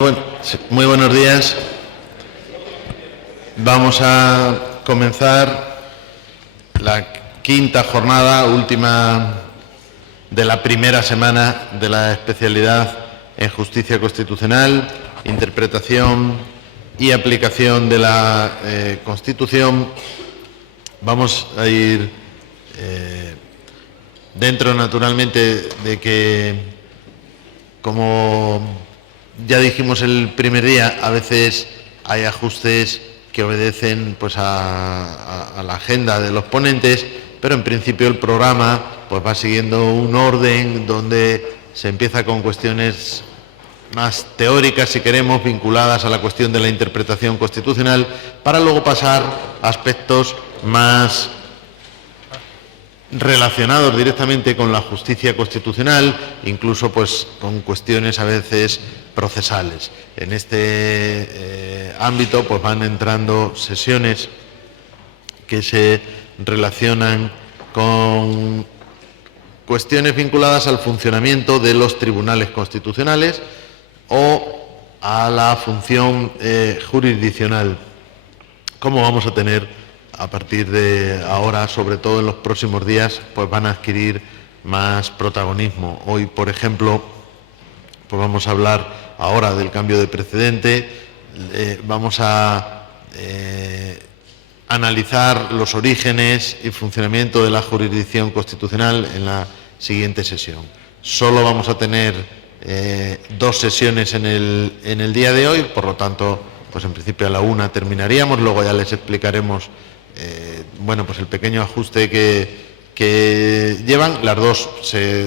Bueno, muy buenos días. Vamos a comenzar la quinta jornada, última de la primera semana de la especialidad en Justicia Constitucional, Interpretación y Aplicación de la Constitución. Vamos a ir dentro, naturalmente, de que, como ya dijimos el primer día, a veces hay ajustes que obedecen pues a la agenda de los ponentes, pero en principio el programa pues va siguiendo un orden donde se empieza con cuestiones más teóricas, si queremos, vinculadas a la cuestión de la interpretación constitucional, para luego pasar a aspectos más relacionados directamente con la justicia constitucional, incluso pues con cuestiones a veces procesales. En este ámbito pues van entrando sesiones que se relacionan con cuestiones vinculadas al funcionamiento de los tribunales constitucionales o a la función jurisdiccional. ¿Cómo vamos a tener a partir de ahora, sobre todo en los próximos días, pues van a adquirir más protagonismo? Hoy, por ejemplo, pues vamos a hablar ahora del cambio de precedente, vamos a analizar los orígenes y funcionamiento de la jurisdicción constitucional en la siguiente sesión. Solo vamos a tener dos sesiones en el día de hoy, por lo tanto, pues en principio a la 1 terminaríamos, luego ya les explicaremos bueno, pues el pequeño ajuste que llevan. Las dos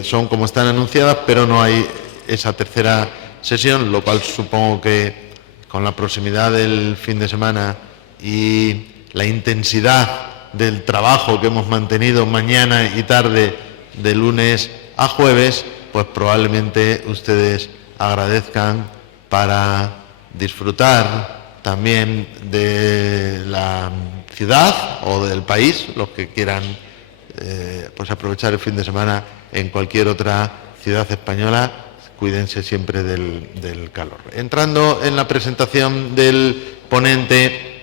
son como están anunciadas, pero no hay esa tercera sesión, lo cual supongo que con la proximidad del fin de semana y la intensidad del trabajo que hemos mantenido mañana y tarde de lunes a jueves, pues probablemente ustedes agradezcan para disfrutar también de la ciudad o del país, los que quieran pues aprovechar el fin de semana en cualquier otra ciudad española. Cuídense siempre del calor. Entrando en la presentación del ponente,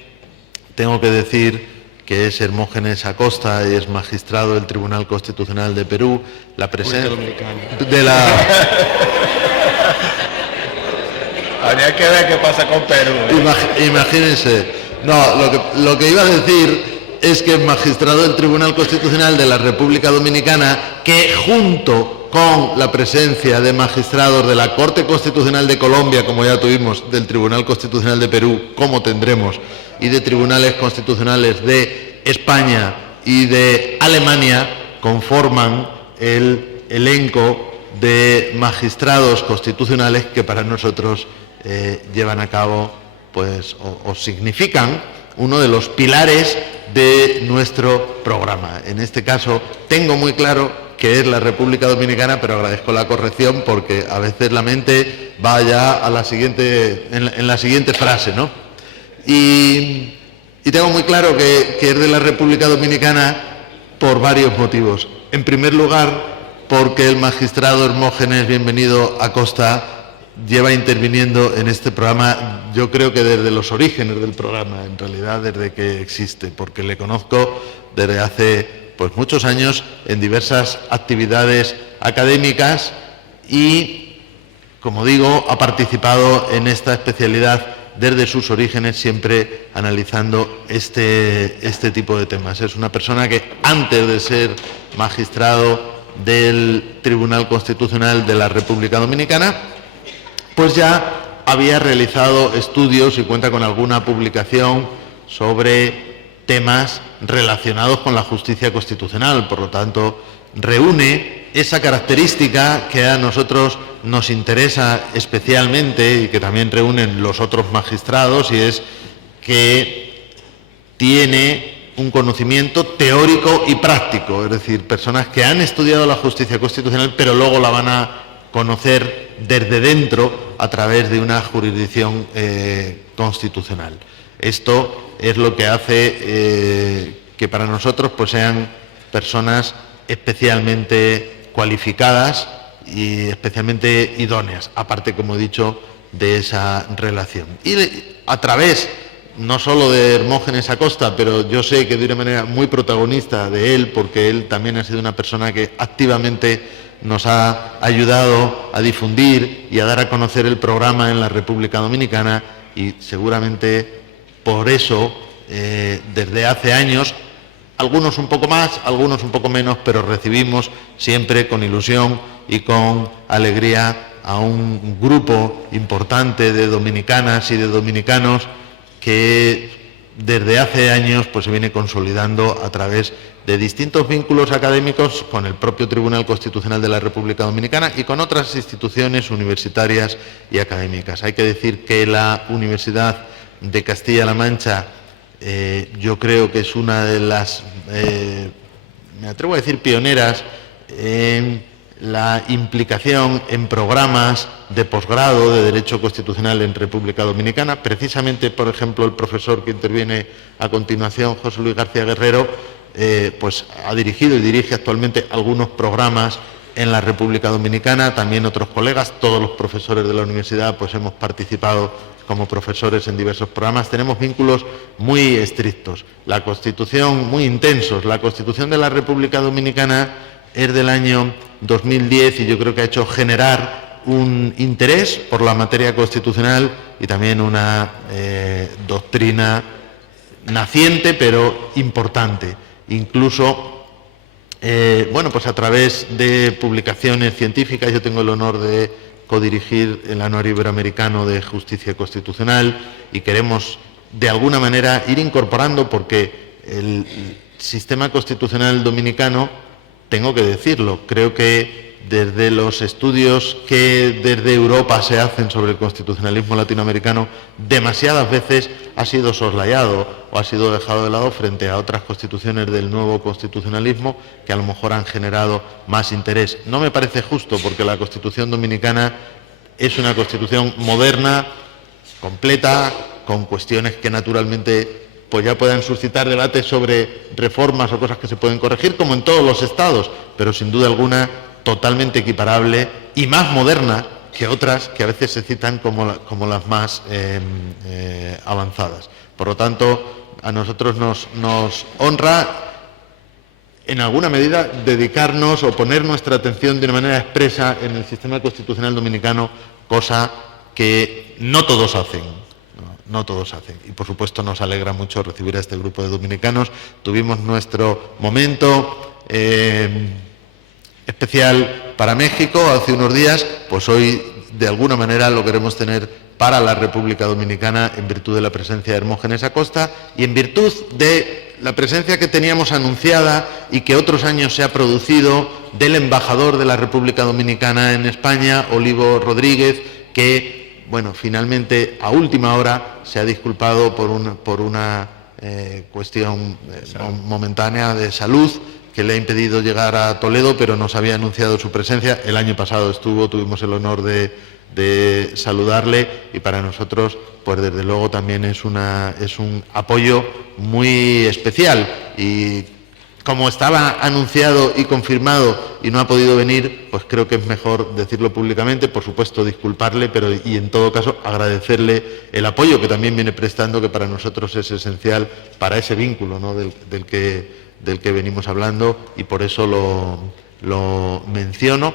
tengo que decir que es Hermógenes Acosta y es magistrado del Tribunal Constitucional de Perú. La presencia de la... Habría que ver qué pasa con Perú. Imagínense. No, lo que iba a decir es que es magistrado del Tribunal Constitucional de la República Dominicana, que junto con la presencia de magistrados de la Corte Constitucional de Colombia, como ya tuvimos, del Tribunal Constitucional de Perú, como tendremos, y de tribunales constitucionales de España y de Alemania, conforman el elenco de magistrados constitucionales que para nosotros llevan a cabo pues o significan uno de los pilares de nuestro programa. En este caso tengo muy claro que es la República Dominicana, pero agradezco la corrección porque a veces la mente va ya a la siguiente, en la siguiente frase, ¿no? Y tengo muy claro que es de la República Dominicana por varios motivos. En primer lugar, porque el magistrado Hermógenes Bienvenido Acosta lleva interviniendo en este programa, yo creo que desde los orígenes del programa, en realidad desde que existe, porque le conozco desde hace pues muchos años en diversas actividades académicas y, como digo, ha participado en esta especialidad desde sus orígenes, siempre analizando este tipo de temas. Es una persona que antes de ser magistrado del Tribunal Constitucional de la República Dominicana, pues ya había realizado estudios y cuenta con alguna publicación sobre temas relacionados con la justicia constitucional. Por lo tanto, reúne esa característica que a nosotros nos interesa especialmente y que también reúnen los otros magistrados, y es que tiene un conocimiento teórico y práctico, es decir, personas que han estudiado la justicia constitucional pero luego la van a conocer desde dentro a través de una jurisdicción constitucional. Esto es lo que hace que para nosotros pues sean personas especialmente cualificadas y especialmente idóneas, aparte, como he dicho, de esa relación. Y a través no solo de Hermógenes Acosta, pero yo sé que de una manera muy protagonista de él, porque él también ha sido una persona que activamente nos ha ayudado a difundir y a dar a conocer el programa en la República Dominicana, y seguramente por eso, desde hace años, algunos un poco más, algunos un poco menos, pero recibimos siempre con ilusión y con alegría a un grupo importante de dominicanas y de dominicanos que desde hace años pues se viene consolidando a través de distintos vínculos académicos con el propio Tribunal Constitucional de la República Dominicana y con otras instituciones universitarias y académicas. Hay que decir que la Universidad de Castilla-La Mancha, yo creo que es una de las, me atrevo a decir, pioneras en la implicación en programas de posgrado de Derecho Constitucional en República Dominicana. Precisamente, por ejemplo, el profesor que interviene a continuación, José Luis García Guerrero, pues ha dirigido y dirige actualmente algunos programas en la República Dominicana, también otros colegas, todos los profesores de la universidad pues hemos participado como profesores en diversos programas. Tenemos vínculos muy estrictos, la Constitución, muy intensos. La Constitución de la República Dominicana es del año 2010 y yo creo que ha hecho generar un interés por la materia constitucional y también una doctrina naciente pero importante. Incluso, bueno, pues a través de publicaciones científicas, yo tengo el honor de codirigir el Anuario Iberoamericano de Justicia Constitucional y queremos de alguna manera ir incorporando, porque el sistema constitucional dominicano, tengo que decirlo, creo que desde los estudios que desde Europa se hacen sobre el constitucionalismo latinoamericano, demasiadas veces ha sido soslayado o ha sido dejado de lado frente a otras constituciones del nuevo constitucionalismo que a lo mejor han generado más interés. No me parece justo, porque la Constitución dominicana es una constitución moderna, completa, con cuestiones que naturalmente pues ya puedan suscitar debates sobre reformas o cosas que se pueden corregir, como en todos los estados, pero sin duda alguna totalmente equiparable y más moderna que otras que a veces se citan como las más avanzadas. Por lo tanto, a nosotros nos honra en alguna medida dedicarnos o poner nuestra atención de una manera expresa en el sistema constitucional dominicano, cosa que no todos hacen. No todos hacen. Y por supuesto nos alegra mucho recibir a este grupo de dominicanos. Tuvimos nuestro momento especial para México hace unos días, pues hoy de alguna manera lo queremos tener para la República Dominicana en virtud de la presencia de Hermógenes Acosta y en virtud de la presencia que teníamos anunciada y que otros años se ha producido del embajador de la República Dominicana en España, Olivo Rodríguez, que, bueno, finalmente a última hora se ha disculpado por una cuestión momentánea de salud que le ha impedido llegar a Toledo, pero nos había anunciado su presencia. El año pasado estuvo, tuvimos el honor de saludarle y para nosotros, pues desde luego también es un apoyo muy especial. Y como estaba anunciado y confirmado y no ha podido venir, pues creo que es mejor decirlo públicamente, por supuesto disculparle, pero y en todo caso agradecerle el apoyo que también viene prestando, que para nosotros es esencial para ese vínculo, ¿no?, del que venimos hablando, y por eso lo menciono,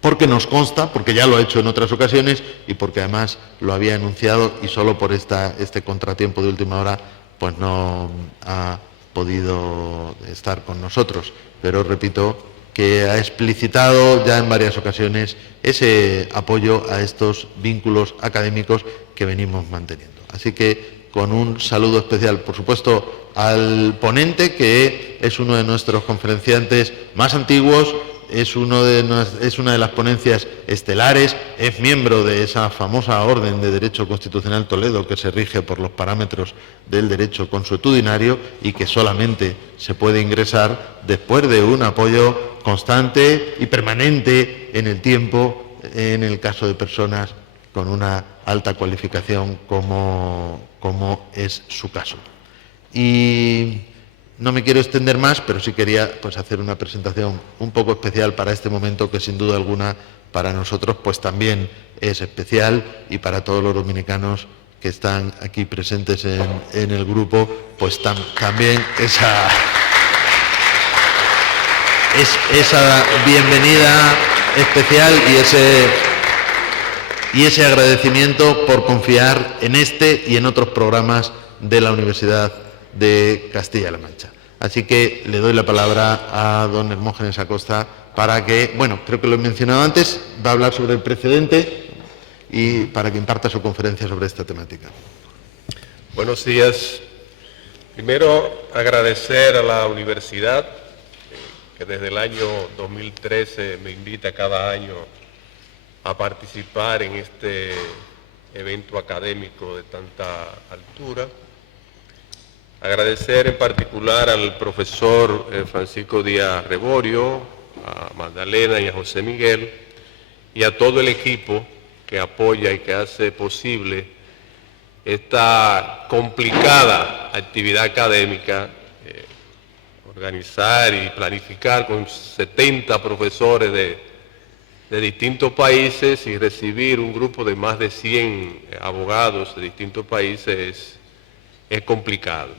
porque nos consta, porque ya lo ha hecho en otras ocasiones y porque además lo había anunciado y solo por este contratiempo de última hora pues no ha podido estar con nosotros. Pero repito que ha explicitado ya en varias ocasiones ese apoyo a estos vínculos académicos que venimos manteniendo. Así que con un saludo especial, por supuesto, al ponente, que es uno de nuestros conferenciantes más antiguos, es una de las ponencias estelares, es miembro de esa famosa Orden de Derecho Constitucional Toledo que se rige por los parámetros del derecho consuetudinario y que solamente se puede ingresar después de un apoyo constante y permanente en el tiempo, en el caso de personas con una alta cualificación como es su caso. Y no me quiero extender más, pero sí quería pues hacer una presentación un poco especial para este momento que sin duda alguna para nosotros pues también es especial, y para todos los dominicanos que están aquí presentes en el grupo, pues también esa bienvenida especial y ese agradecimiento por confiar en este y en otros programas de la Universidad de Castilla-La Mancha. Así que le doy la palabra a don Hermógenes Acosta para que, bueno, creo que lo he mencionado antes, va a hablar sobre el precedente y para que imparta su conferencia sobre esta temática. Buenos días. Primero, agradecer a la universidad que desde el año 2013 me invita cada año a participar en este evento académico de tanta altura. Agradecer en particular al profesor Francisco Díaz Reborio, a Magdalena y a José Miguel, y a todo el equipo que apoya y que hace posible esta complicada actividad académica, organizar y planificar con 70 profesores de distintos países y recibir un grupo de más de 100 abogados de distintos países es complicado.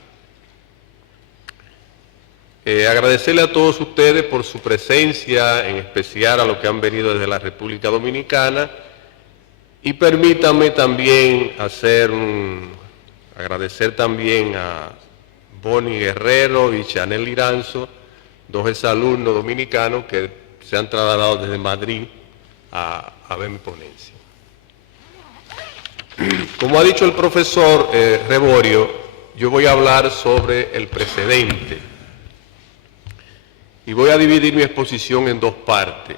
Agradecerle a todos ustedes por su presencia, en especial a los que han venido desde la República Dominicana, y permítanme también agradecer también a Bonnie Guerrero y Chanel Liranzo, dos exalumnos dominicanos que se han trasladado desde Madrid a ver mi ponencia. Como ha dicho el profesor Reborio, yo voy a hablar sobre el precedente y voy a dividir mi exposición en dos partes.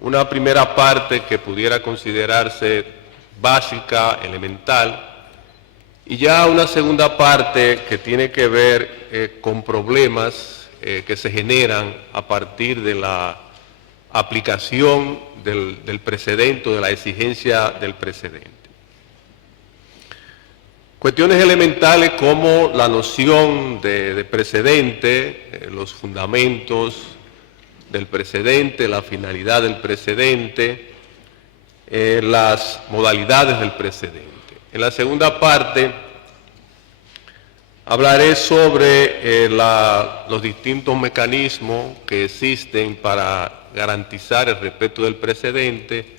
Una primera parte que pudiera considerarse básica, elemental, y ya una segunda parte que tiene que ver con problemas que se generan a partir de la aplicación del precedente, de la exigencia del precedente. Cuestiones elementales como la noción de precedente, los fundamentos del precedente, la finalidad del precedente, las modalidades del precedente. En la segunda parte hablaré sobre los distintos mecanismos que existen para garantizar el respeto del precedente,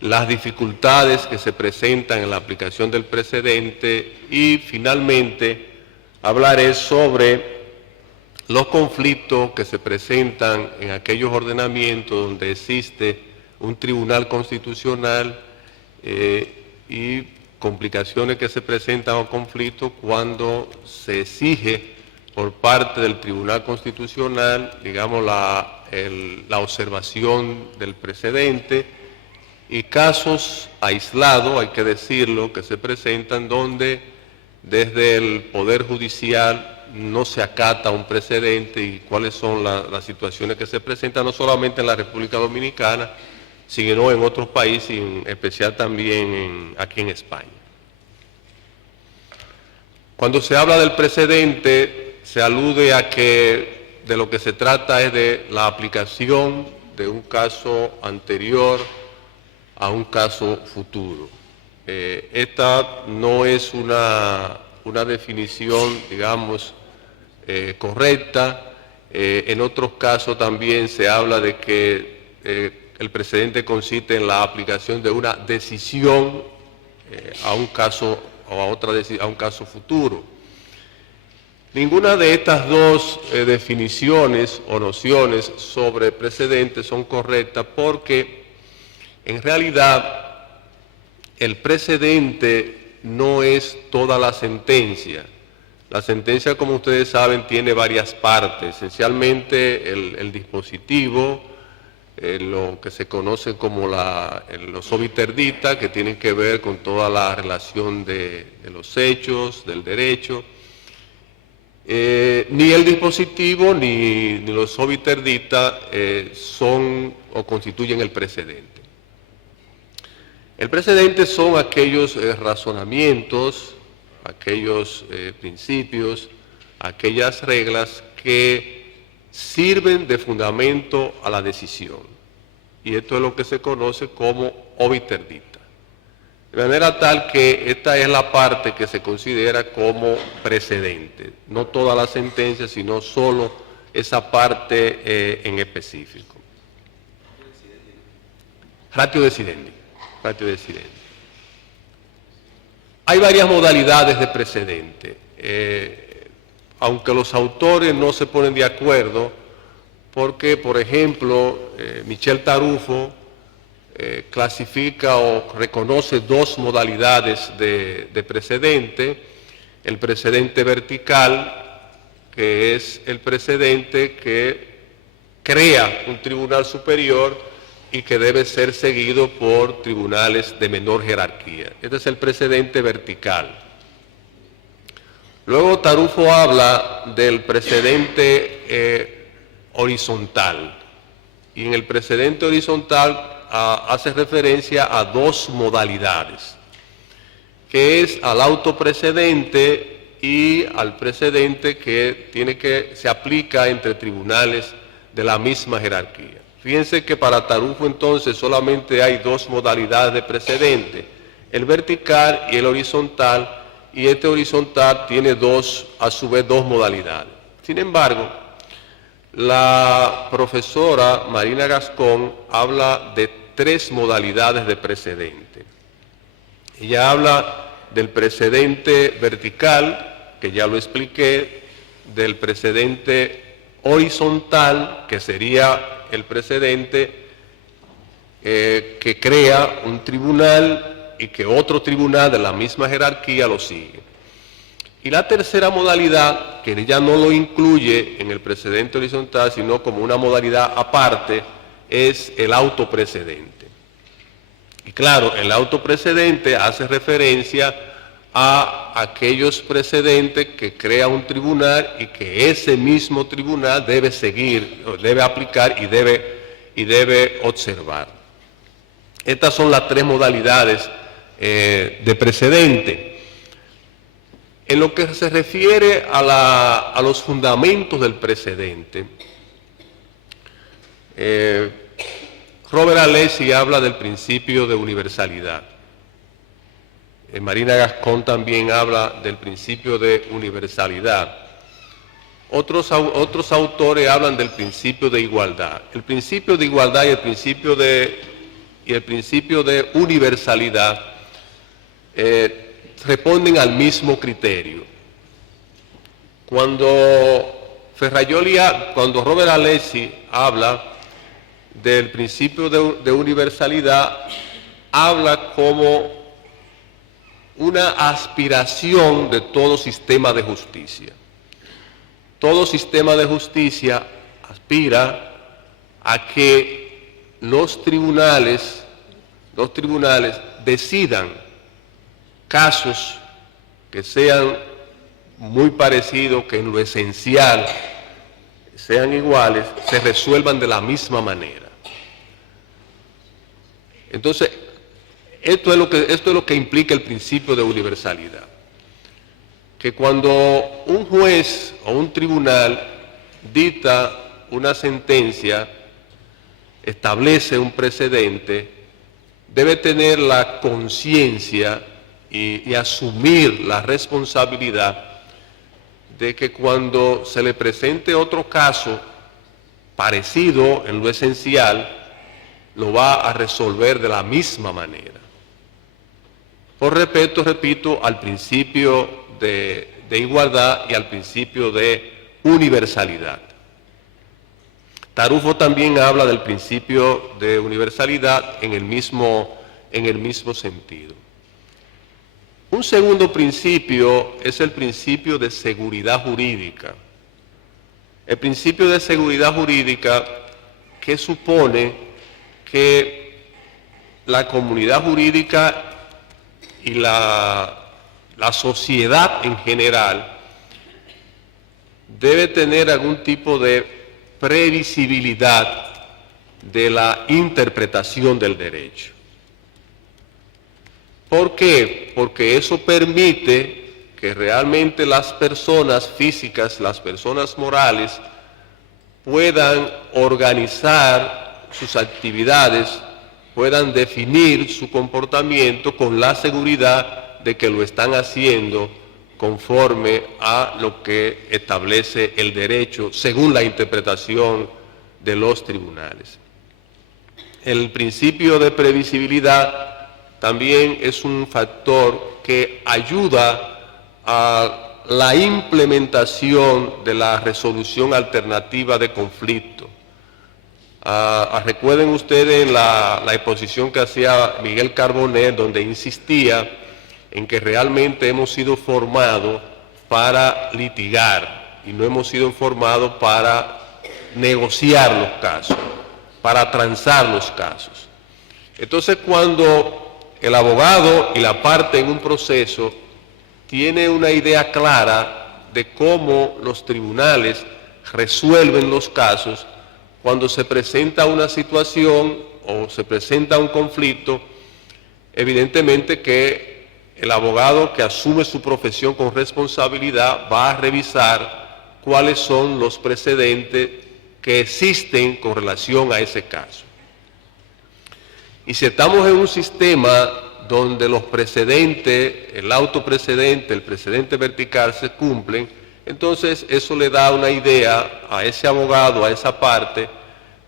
las dificultades que se presentan en la aplicación del precedente y finalmente hablaré sobre los conflictos que se presentan en aquellos ordenamientos donde existe un tribunal constitucional y complicaciones que se presentan o conflictos cuando se exige por parte del Tribunal Constitucional, digamos, la observación del precedente, y casos aislados, hay que decirlo, que se presentan donde desde el Poder Judicial no se acata un precedente y cuáles son las situaciones que se presentan, no solamente en la República Dominicana, sino en otros países, y en especial también aquí en España. Cuando se habla del precedente, se alude a que de lo que se trata es de la aplicación de un caso anterior a un caso futuro. Esta no es una definición, digamos, correcta. En otros casos también se habla de que el precedente consiste en la aplicación de una decisión a un caso o a un caso futuro. Ninguna de estas dos definiciones o nociones sobre precedentes son correctas, porque en realidad el precedente no es toda la sentencia. La sentencia, como ustedes saben, tiene varias partes, esencialmente el dispositivo, lo que se conoce como los obiter que tienen que ver con toda la relación de los hechos, del derecho. Ni el dispositivo ni los obiter son o constituyen el precedente. El precedente son aquellos razonamientos, aquellos principios, aquellas reglas que sirven de fundamento a la decisión. y esto es lo que se conoce como obiterdita. De manera tal que esta es la parte que se considera como precedente, no toda la sentencia, sino solo esa parte en específico. Ratio decidendi. Hay varias modalidades de precedente. Aunque los autores no se ponen de acuerdo, porque, por ejemplo, Michel Tarufo clasifica o reconoce dos modalidades de precedente: el precedente vertical, que es el precedente que crea un tribunal superior y que debe ser seguido por tribunales de menor jerarquía. Este es el precedente vertical. Luego Tarufo habla del precedente horizontal, y en el precedente horizontal hace referencia a dos modalidades, que es al autoprecedente y al precedente que se aplica entre tribunales de la misma jerarquía. Fíjense que para Tarufo entonces solamente hay dos modalidades de precedente, el vertical y el horizontal, y este horizontal tiene a su vez dos modalidades. Sin embargo, la profesora Marina Gascón habla de tres modalidades de precedente. Ella habla del precedente vertical, que ya lo expliqué, del precedente horizontal, que sería el precedente que crea un tribunal y que otro tribunal de la misma jerarquía lo sigue. Y la tercera modalidad, que ella no lo incluye en el precedente horizontal, sino como una modalidad aparte, es el autoprecedente. Y claro, el autoprecedente hace referencia a aquellos precedentes que crea un tribunal y que ese mismo tribunal debe seguir, debe aplicar y debe observar. Estas son las tres modalidades de precedente. En lo que se refiere a los fundamentos del precedente, Robert Alessi habla del principio de universalidad. Marina Gascón también habla del principio de universalidad. Otros autores hablan del principio de igualdad. El principio de igualdad y el principio de universalidad responden al mismo criterio. Cuando Robert Alessi habla del principio de universalidad, habla como una aspiración de todo sistema de justicia. Todo sistema de justicia aspira a que los tribunales decidan casos que sean muy parecidos, que en lo esencial sean iguales, se resuelvan de la misma manera. Entonces, esto es lo que implica el principio de universalidad. Que cuando un juez o un tribunal dicta una sentencia, establece un precedente, debe tener la conciencia y asumir la responsabilidad de que cuando se le presente otro caso parecido en lo esencial, lo va a resolver de la misma manera. Por respeto, repito, al principio de igualdad y al principio de universalidad. Tarufo también habla del principio de universalidad en el mismo sentido. Un segundo principio es el principio de seguridad jurídica. El principio de seguridad jurídica que supone que la comunidad jurídica y la sociedad en general debe tener algún tipo de previsibilidad de la interpretación del derecho. ¿Por qué? Porque eso permite que realmente las personas físicas, las personas morales, puedan organizar sus actividades, puedan definir su comportamiento con la seguridad de que lo están haciendo conforme a lo que establece el derecho según la interpretación de los tribunales. El principio de previsibilidad también es un factor que ayuda a la implementación de la resolución alternativa de conflicto. Recuerden ustedes la exposición que hacía Miguel Carbonet, donde insistía en que realmente hemos sido formados para litigar y no hemos sido formados para negociar los casos, para transar los casos. Entonces, cuando el abogado y la parte en un proceso tiene una idea clara de cómo los tribunales resuelven los casos, cuando se presenta una situación o se presenta un conflicto, evidentemente que el abogado que asume su profesión con responsabilidad va a revisar cuáles son los precedentes que existen con relación a ese caso. Y si estamos en un sistema donde los precedentes, el autoprecedente, el precedente vertical se cumplen, entonces eso le da una idea a ese abogado, a esa parte,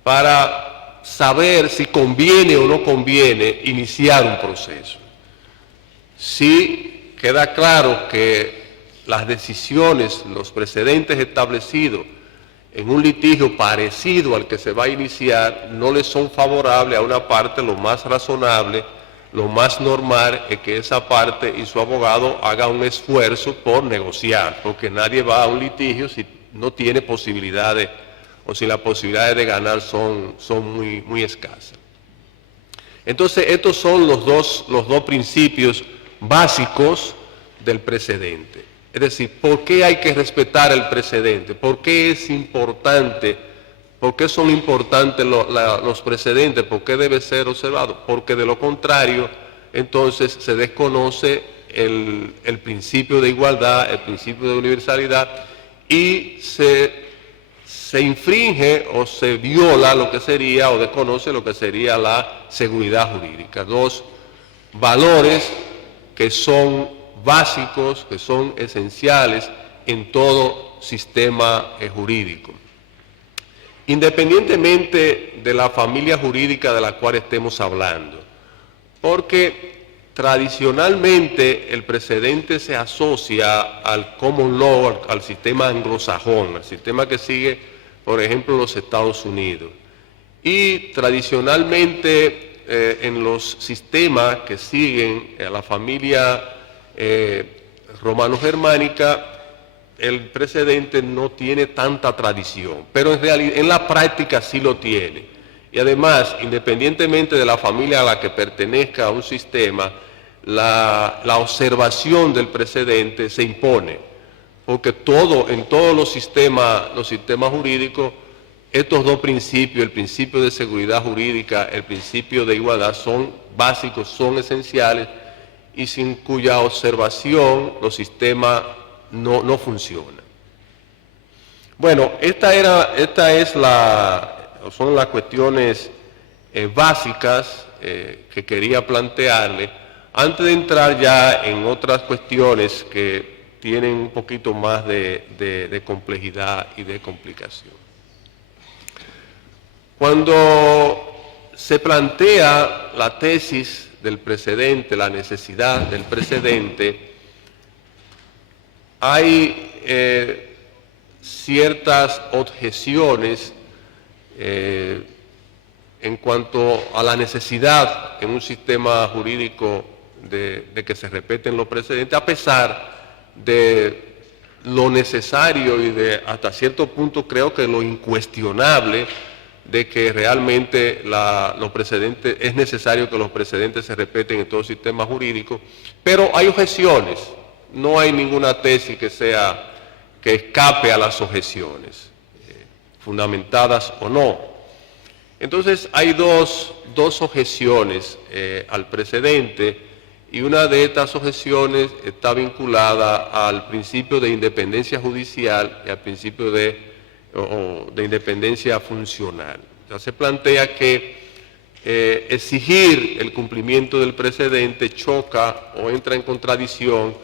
para saber si conviene o no conviene iniciar un proceso. Si queda claro que las decisiones, los precedentes establecidos en un litigio parecido al que se va a iniciar no le son favorables a una parte, lo más razonable, lo más normal es que esa parte y su abogado haga un esfuerzo por negociar, porque nadie va a un litigio si no tiene posibilidades o si las posibilidades de ganar son muy escasas. Entonces, estos son los dos principios básicos del precedente. Es decir, ¿por qué hay que respetar el precedente? ¿Por qué es importante? ¿Por qué son importantes los precedentes? ¿Por qué debe ser observado? Porque de lo contrario, entonces se desconoce el principio de igualdad, el principio de universalidad y se infringe o se viola lo que sería o desconoce lo que sería la seguridad jurídica. Dos valores que son básicos, que son esenciales en todo sistema jurídico. Independientemente de la familia jurídica de la cual estemos hablando, porque tradicionalmente el precedente se asocia al common law, al sistema anglosajón, al sistema que sigue, por ejemplo, los Estados Unidos. Y tradicionalmente en los sistemas que siguen a la familia romano-germánica, el precedente no tiene tanta tradición, pero en realidad en la práctica sí lo tiene. Y además, independientemente de la familia a la que pertenezca a un sistema, la observación del precedente se impone, porque en todos los sistemas jurídicos, estos dos principios, el principio de seguridad jurídica, el principio de igualdad, son básicos, son esenciales, y sin cuya observación los sistemas no funcionan. Bueno, son las cuestiones básicas que quería plantearle antes de entrar ya en otras cuestiones que tienen un poquito más de complejidad y de complicación. Cuando se plantea la tesis del precedente, la necesidad del precedente, hay ciertas objeciones en cuanto a la necesidad en un sistema jurídico de que se respeten los precedentes, a pesar de lo necesario y de hasta cierto punto creo que lo incuestionable de que realmente los precedentes, es necesario que los precedentes se respeten en todo el sistema jurídico, pero hay objeciones, no hay ninguna tesis que escape a las objeciones, fundamentadas o no. Entonces hay dos objeciones al precedente, y una de estas objeciones está vinculada al principio de independencia judicial y al principio de independencia funcional. se plantea que exigir el cumplimiento del precedente choca o entra en contradicción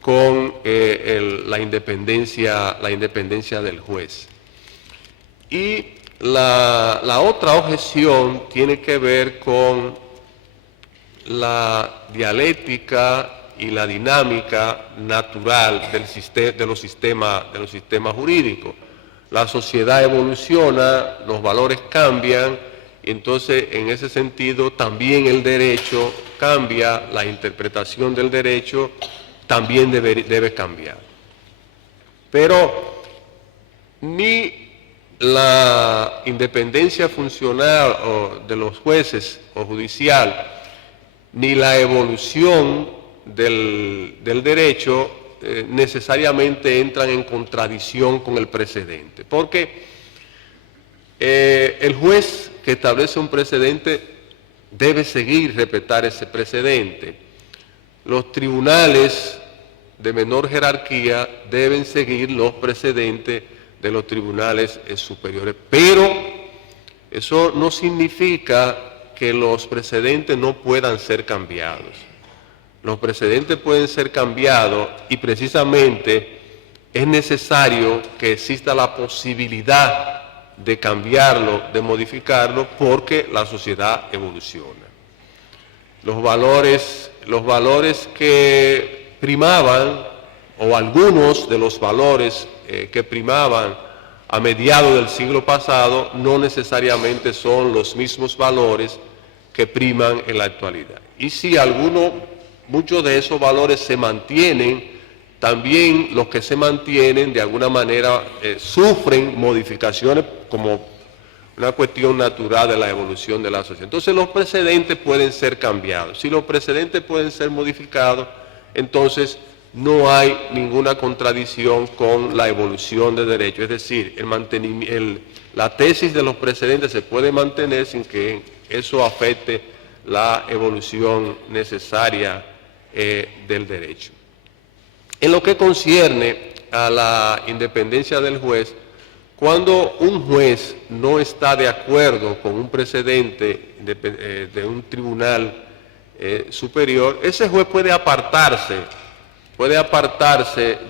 con la independencia del juez. Y la otra objeción tiene que ver con la dialéctica y la dinámica natural de los sistemas jurídicos. La sociedad evoluciona, los valores cambian, y entonces en ese sentido también el derecho cambia, la interpretación del derecho también debe cambiar. Pero ni la independencia funcional de los jueces o judicial, ni la evolución del derecho necesariamente entran en contradicción con el precedente, porque el juez que establece un precedente debe seguir respetar ese precedente. Los tribunales de menor jerarquía deben seguir los precedentes de los tribunales superiores, pero eso no significa que los precedentes no puedan ser cambiados. Los precedentes pueden ser cambiados y precisamente es necesario que exista la posibilidad de cambiarlo, de modificarlo, porque la sociedad evoluciona. Los valores que primaban, o algunos de los valores que primaban a mediados del siglo pasado, no necesariamente son los mismos valores que priman en la actualidad. Y si muchos de esos valores se mantienen, también los que se mantienen de alguna manera sufren modificaciones como una cuestión natural de la evolución de la sociedad. Entonces los precedentes pueden ser cambiados. Si los precedentes pueden ser modificados, entonces no hay ninguna contradicción con la evolución del derecho. Es decir, la tesis de los precedentes se puede mantener sin que eso afecte la evolución necesaria del derecho. En lo que concierne a la independencia del juez, cuando un juez no está de acuerdo con un precedente de un tribunal superior, ese juez puede apartarse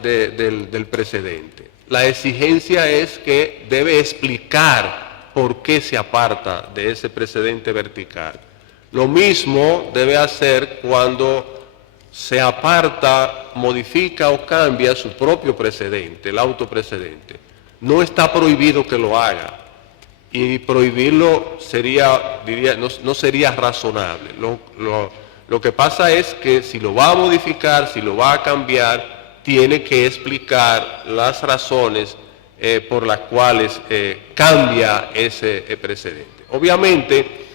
del precedente. La exigencia es que debe explicar por qué se aparta de ese precedente vertical. Lo mismo debe hacer cuando se aparta, modifica o cambia su propio precedente, el autoprecedente. No está prohibido que lo haga, y prohibirlo no sería razonable. Lo que pasa es que si lo va a modificar, si lo va a cambiar, tiene que explicar las razones por las cuales cambia ese precedente. Obviamente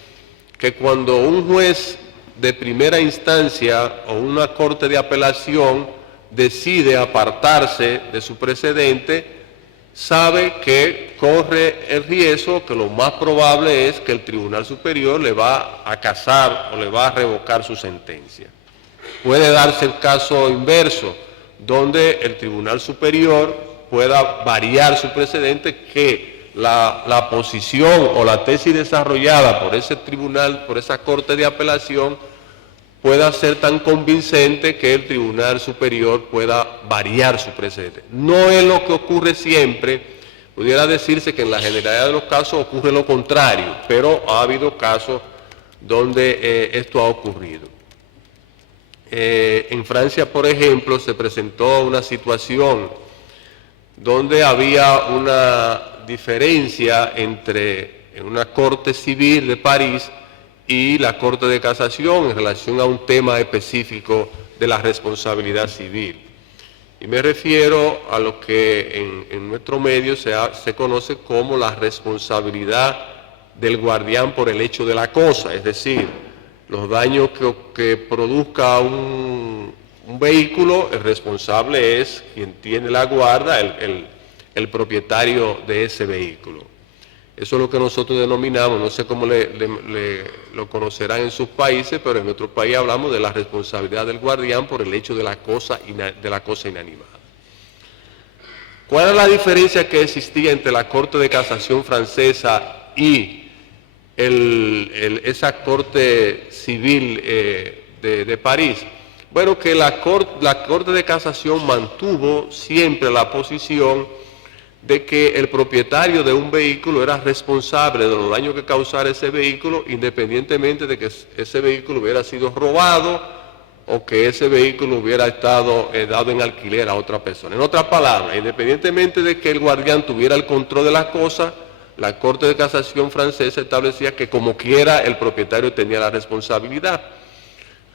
que cuando un juez de primera instancia o una corte de apelación decide apartarse de su precedente, sabe que corre el riesgo, que lo más probable es que el Tribunal Superior le va a casar o le va a revocar su sentencia. Puede darse el caso inverso, donde el Tribunal Superior pueda variar su precedente, que la posición o la tesis desarrollada por ese tribunal, por esa corte de apelación, pueda ser tan convincente que el Tribunal Superior pueda variar su precedente. No es lo que ocurre siempre. Pudiera decirse que en la generalidad de los casos ocurre lo contrario, pero ha habido casos donde esto ha ocurrido. En Francia, por ejemplo, se presentó una situación donde había una diferencia entre una corte civil de París y la Corte de Casación en relación a un tema específico de la responsabilidad civil. Y me refiero a lo que en nuestro medio se conoce como la responsabilidad del guardián por el hecho de la cosa, es decir, los daños que produzca un vehículo, el responsable es quien tiene la guarda, el propietario de ese vehículo. Eso es lo que nosotros denominamos, no sé cómo lo conocerán en sus países, pero en nuestro país hablamos de la responsabilidad del guardián por el hecho de la cosa inanimada. ¿Cuál es la diferencia que existía entre la Corte de Casación francesa y esa Corte Civil de París? Bueno, que la Corte de Casación mantuvo siempre la posición de que el propietario de un vehículo era responsable de los daños que causara ese vehículo, independientemente de que ese vehículo hubiera sido robado o que ese vehículo hubiera estado dado en alquiler a otra persona. En otras palabras, independientemente de que el guardián tuviera el control de las cosas, la Corte de Casación francesa establecía que como quiera el propietario tenía la responsabilidad.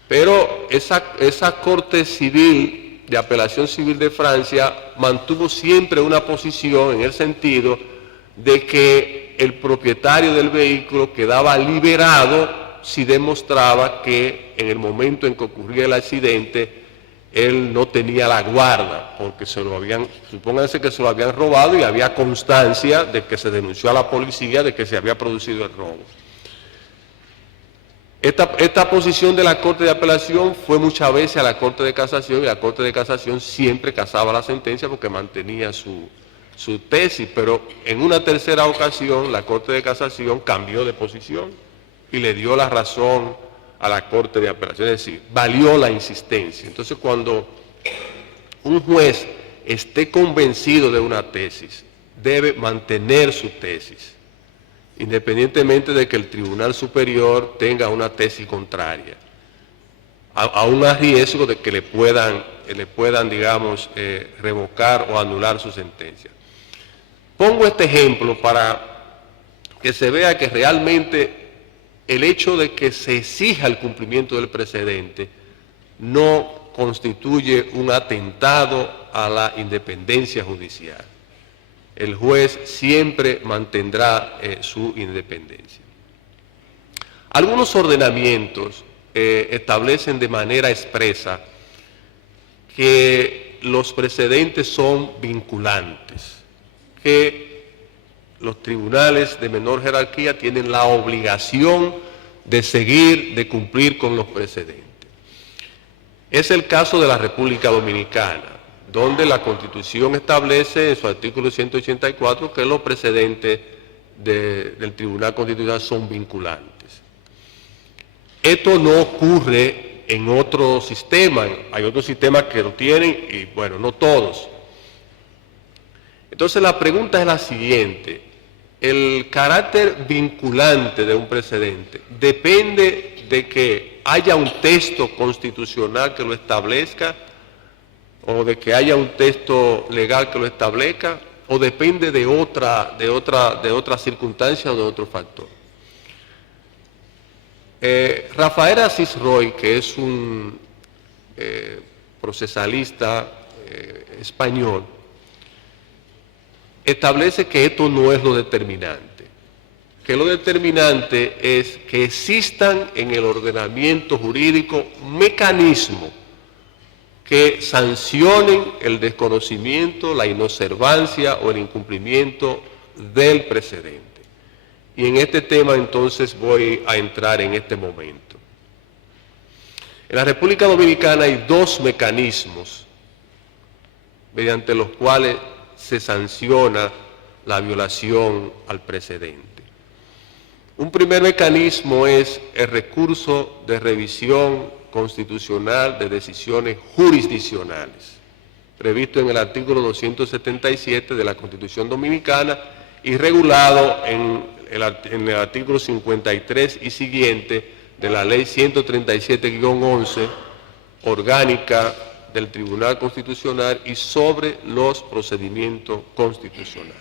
Pero esa Corte Civil de Apelación Civil de Francia mantuvo siempre una posición en el sentido de que el propietario del vehículo quedaba liberado si demostraba que en el momento en que ocurría el accidente él no tenía la guarda, porque supónganse que se lo habían robado y había constancia de que se denunció a la policía de que se había producido el robo. Esta posición de la Corte de Apelación fue muchas veces a la Corte de Casación, y la Corte de Casación siempre casaba la sentencia porque mantenía su tesis, pero en una tercera ocasión la Corte de Casación cambió de posición y le dio la razón a la Corte de Apelación, es decir, valió la insistencia. Entonces, cuando un juez esté convencido de una tesis, debe mantener su tesis, independientemente de que el Tribunal Superior tenga una tesis contraria, aún a riesgo de que le puedan digamos, revocar o anular su sentencia. Pongo este ejemplo para que se vea que realmente el hecho de que se exija el cumplimiento del precedente no constituye un atentado a la independencia judicial. El juez siempre mantendrá su independencia. Algunos ordenamientos establecen de manera expresa que los precedentes son vinculantes, que los tribunales de menor jerarquía tienen la obligación de cumplir con los precedentes. Es el caso de la República Dominicana, donde la Constitución establece en su artículo 184 que los precedentes del Tribunal Constitucional son vinculantes. Esto no ocurre en otros sistemas, hay otros sistemas que lo tienen y bueno, no todos. Entonces la pregunta es la siguiente: ¿el carácter vinculante de un precedente depende de que haya un texto constitucional que lo establezca, o de que haya un texto legal que lo establezca, o depende de otra circunstancia o de otro factor? Rafael Asís Roy, que es un procesalista español, establece que esto no es lo determinante, que lo determinante es que existan en el ordenamiento jurídico mecanismos que sancionen el desconocimiento, la inobservancia o el incumplimiento del precedente. Y en este tema entonces voy a entrar en este momento. En la República Dominicana hay dos mecanismos mediante los cuales se sanciona la violación al precedente. Un primer mecanismo es el recurso de revisión constitucional de decisiones jurisdiccionales, previsto en el artículo 277 de la Constitución Dominicana y regulado en el artículo 53 y siguiente de la Ley 137-11, orgánica del Tribunal Constitucional y sobre los procedimientos constitucionales.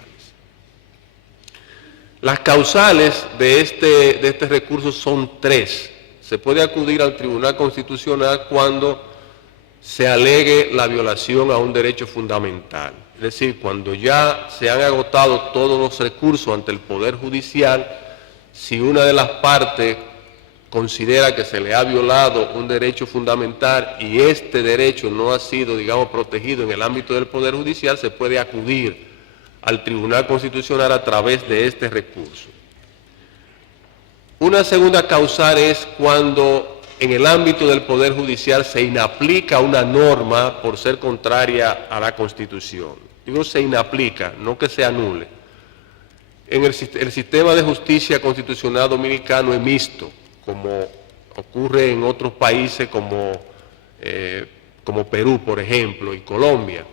Las causales de este recurso son tres. Se puede acudir al Tribunal Constitucional cuando se alegue la violación a un derecho fundamental. Es decir, cuando ya se han agotado todos los recursos ante el Poder Judicial, si una de las partes considera que se le ha violado un derecho fundamental y este derecho no ha sido, digamos, protegido en el ámbito del Poder Judicial, se puede acudir al Tribunal Constitucional a través de este recurso. Una segunda causal es cuando en el ámbito del Poder Judicial se inaplica una norma por ser contraria a la Constitución. Digo se inaplica, no que se anule. el sistema de justicia constitucional dominicano es mixto, como ocurre en otros países como Perú, por ejemplo, y Colombia.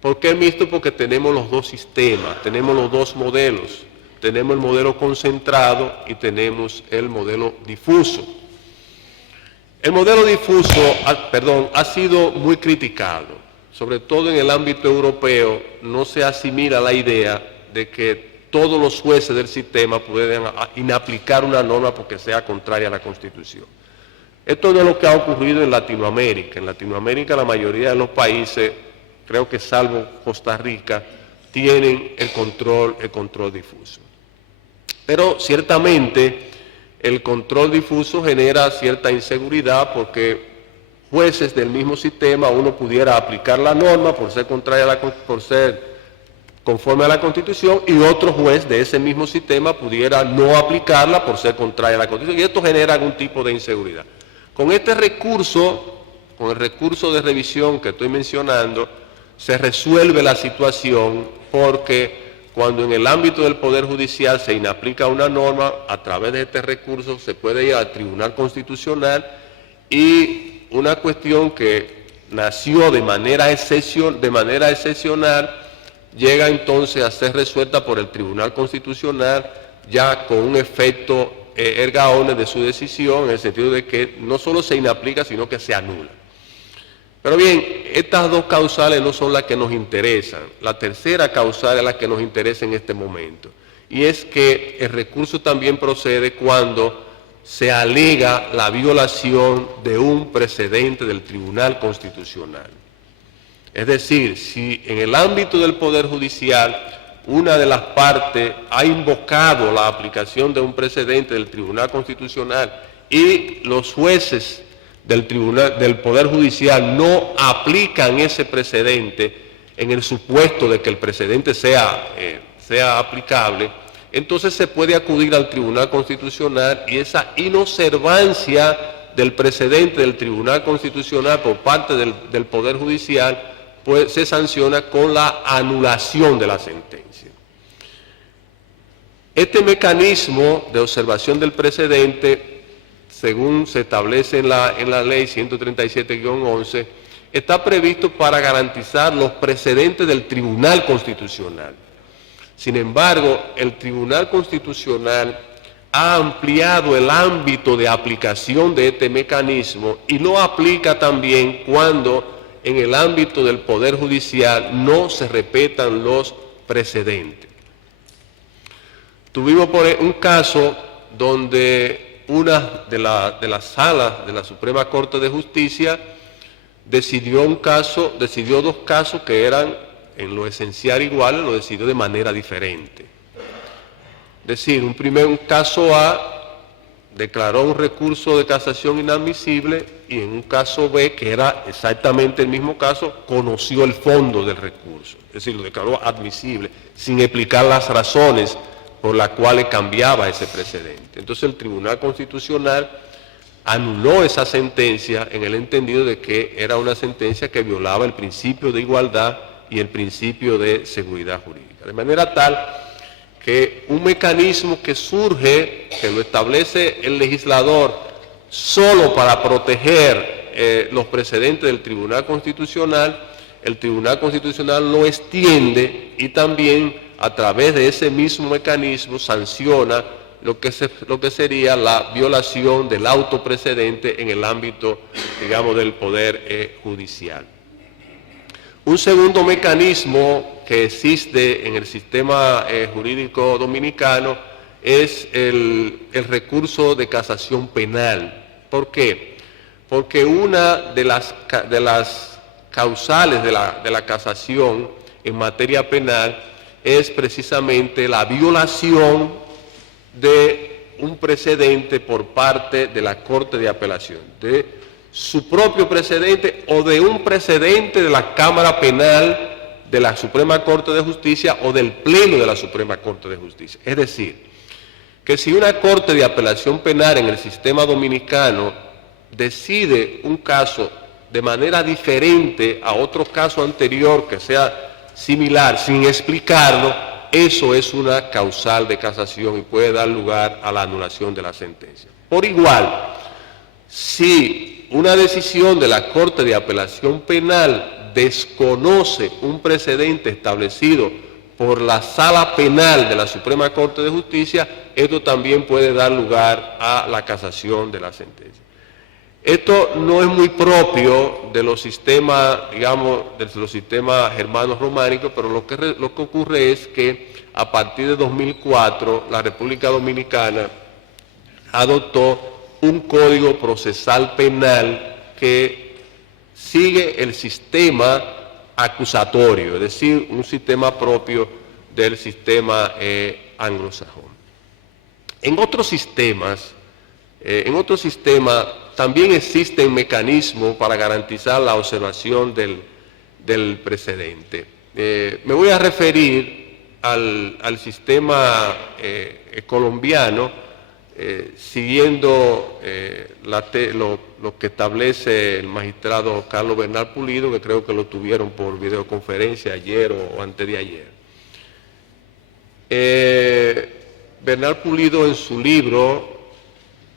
¿Por qué es mixto? Porque tenemos los dos sistemas, tenemos los dos modelos. Tenemos el modelo concentrado y tenemos el modelo difuso. El modelo difuso, ha sido muy criticado, sobre todo en el ámbito europeo. No se asimila la idea de que todos los jueces del sistema pueden inaplicar una norma porque sea contraria a la Constitución. Esto no es lo que ha ocurrido en Latinoamérica. En Latinoamérica la mayoría de los países, creo que salvo Costa Rica, tienen el control difuso. Pero ciertamente el control difuso genera cierta inseguridad porque jueces del mismo sistema, uno pudiera aplicar la norma por ser conforme a la Constitución, y otro juez de ese mismo sistema pudiera no aplicarla por ser contraria a la Constitución, y esto genera algún tipo de inseguridad. Con este recurso, con el recurso de revisión que estoy mencionando, se resuelve la situación, porque cuando en el ámbito del Poder Judicial se inaplica una norma, a través de este recurso se puede ir al Tribunal Constitucional, y una cuestión que nació de manera excepcional llega entonces a ser resuelta por el Tribunal Constitucional ya con un efecto erga omnes de su decisión, en el sentido de que no solo se inaplica, sino que se anula. Pero bien, estas dos causales no son las que nos interesan. La tercera causal es la que nos interesa en este momento, y es que el recurso también procede cuando se alega la violación de un precedente del Tribunal Constitucional. Es decir, si en el ámbito del Poder Judicial una de las partes ha invocado la aplicación de un precedente del Tribunal Constitucional y los jueces del Poder Judicial no aplican ese precedente en el supuesto de que el precedente sea aplicable, entonces se puede acudir al Tribunal Constitucional, y esa inobservancia del precedente del Tribunal Constitucional por parte del Poder Judicial pues se sanciona con la anulación de la sentencia. Este mecanismo de observación del precedente, según se establece en la ley 137-11, está previsto para garantizar los precedentes del Tribunal Constitucional. Sin embargo, el Tribunal Constitucional ha ampliado el ámbito de aplicación de este mecanismo y lo aplica también cuando en el ámbito del Poder Judicial no se respetan los precedentes. Tuvimos un caso donde una de las salas de la Suprema Corte de Justicia decidió dos casos que eran en lo esencial iguales, lo decidió de manera diferente. Es decir, un caso A declaró un recurso de casación inadmisible, y en un caso B, que era exactamente el mismo caso, conoció el fondo del recurso, es decir, lo declaró admisible, sin explicar las razones por las cuales cambiaba ese precedente. Entonces el Tribunal Constitucional anuló esa sentencia en el entendido de que era una sentencia que violaba el principio de igualdad y el principio de seguridad jurídica. De manera tal que un mecanismo que surge, que lo establece el legislador solo para proteger los precedentes del Tribunal Constitucional, el Tribunal Constitucional lo extiende y también a través de ese mismo mecanismo sanciona lo que sería la violación del autoprecedente en el ámbito, digamos, del Poder Judicial. Un segundo mecanismo que existe en el sistema jurídico dominicano es el recurso de casación penal. ¿Por qué? Porque una de las causales de la casación en materia penal es precisamente la violación de un precedente por parte de la Corte de Apelación, de su propio precedente o de un precedente de la Cámara Penal de la Suprema Corte de Justicia o del Pleno de la Suprema Corte de Justicia. Es decir, que si una Corte de Apelación Penal en el sistema dominicano decide un caso de manera diferente a otro caso anterior que sea similar, sin explicarlo, eso es una causal de casación y puede dar lugar a la anulación de la sentencia. Por igual, si una decisión de la Corte de Apelación Penal desconoce un precedente establecido por la Sala Penal de la Suprema Corte de Justicia, esto también puede dar lugar a la casación de la sentencia. Esto no es muy propio de los sistemas, digamos, de los sistemas germanos románicos, pero lo que ocurre es que a partir de 2004 la República Dominicana adoptó un código procesal penal que sigue el sistema acusatorio, es decir, un sistema propio del sistema anglosajón. En otros sistemas también existen mecanismos para garantizar la observación del precedente. Me voy a referir al sistema colombiano, siguiendo lo que establece el magistrado Carlos Bernal Pulido, que creo que lo tuvieron por videoconferencia ayer o antes de ayer. Bernal Pulido, en su libro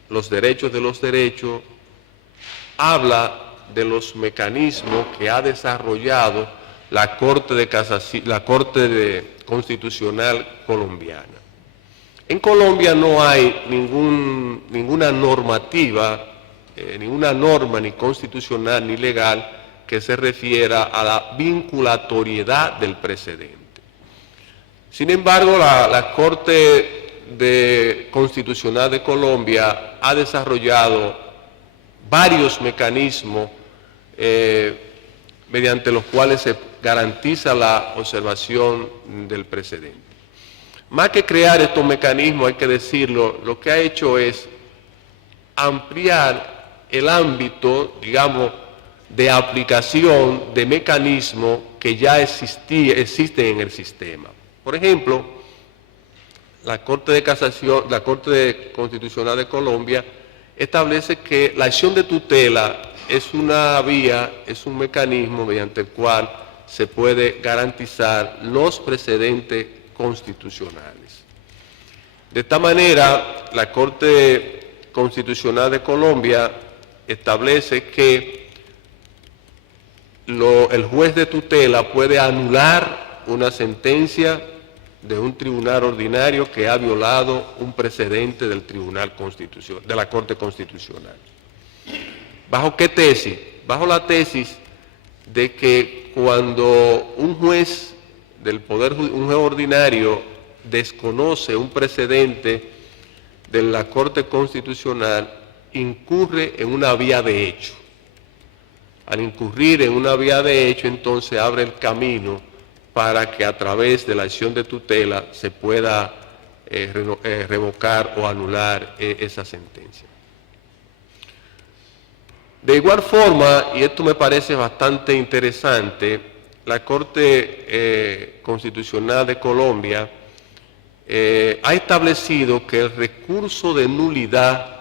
Los derechos de los derechos, habla de los mecanismos que ha desarrollado la Corte Constitucional colombiana. En Colombia no hay ninguna normativa, ninguna norma ni constitucional ni legal que se refiera a la vinculatoriedad del precedente. Sin embargo, la Corte Constitucional de Colombia ha desarrollado varios mecanismos mediante los cuales se garantiza la observación del precedente. Más que crear estos mecanismos, hay que decirlo, lo que ha hecho es ampliar el ámbito, digamos, de aplicación de mecanismos que ya existen en el sistema. Por ejemplo, la Corte Constitucional de Colombia establece que la acción de tutela es una vía, es un mecanismo mediante el cual se puede garantizar los precedentes constitucionales. De esta manera, la Corte Constitucional de Colombia establece que el juez de tutela puede anular una sentencia de un tribunal ordinario que ha violado un precedente del Tribunal Constitucional, de la Corte Constitucional. ¿Bajo qué tesis? Bajo la tesis de que cuando un juez un juez ordinario desconoce un precedente de la Corte Constitucional, incurre en una vía de hecho. Al incurrir en una vía de hecho, entonces abre el camino para que a través de la acción de tutela se pueda revocar o anular esa sentencia. De igual forma, y esto me parece bastante interesante, la Corte Constitucional de Colombia ha establecido que el recurso de nulidad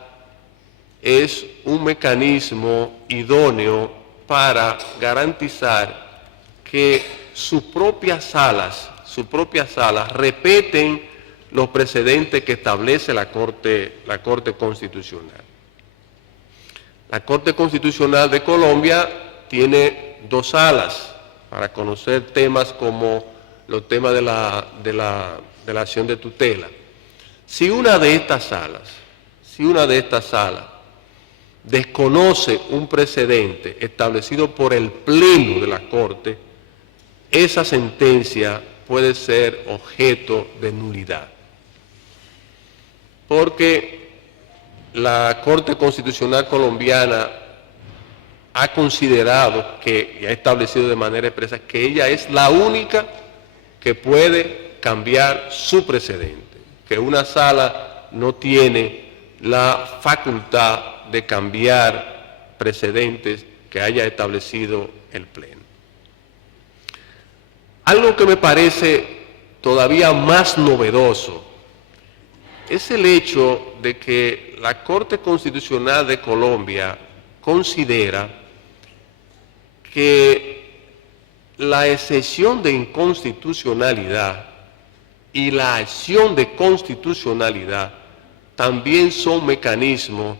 es un mecanismo idóneo para garantizar que sus propias salas repiten los precedentes que establece la Corte Constitucional. La Corte Constitucional de Colombia tiene dos salas para conocer temas como los temas de la acción de tutela. Si una de estas salas desconoce un precedente establecido por el Pleno de la Corte, esa sentencia puede ser objeto de nulidad. Porque la Corte Constitucional colombiana ha considerado y ha establecido de manera expresa que ella es la única que puede cambiar su precedente, que una sala no tiene la facultad de cambiar precedentes que haya establecido el Pleno. Algo que me parece todavía más novedoso es el hecho de que la Corte Constitucional de Colombia considera que la excepción de inconstitucionalidad y la acción de constitucionalidad también son mecanismos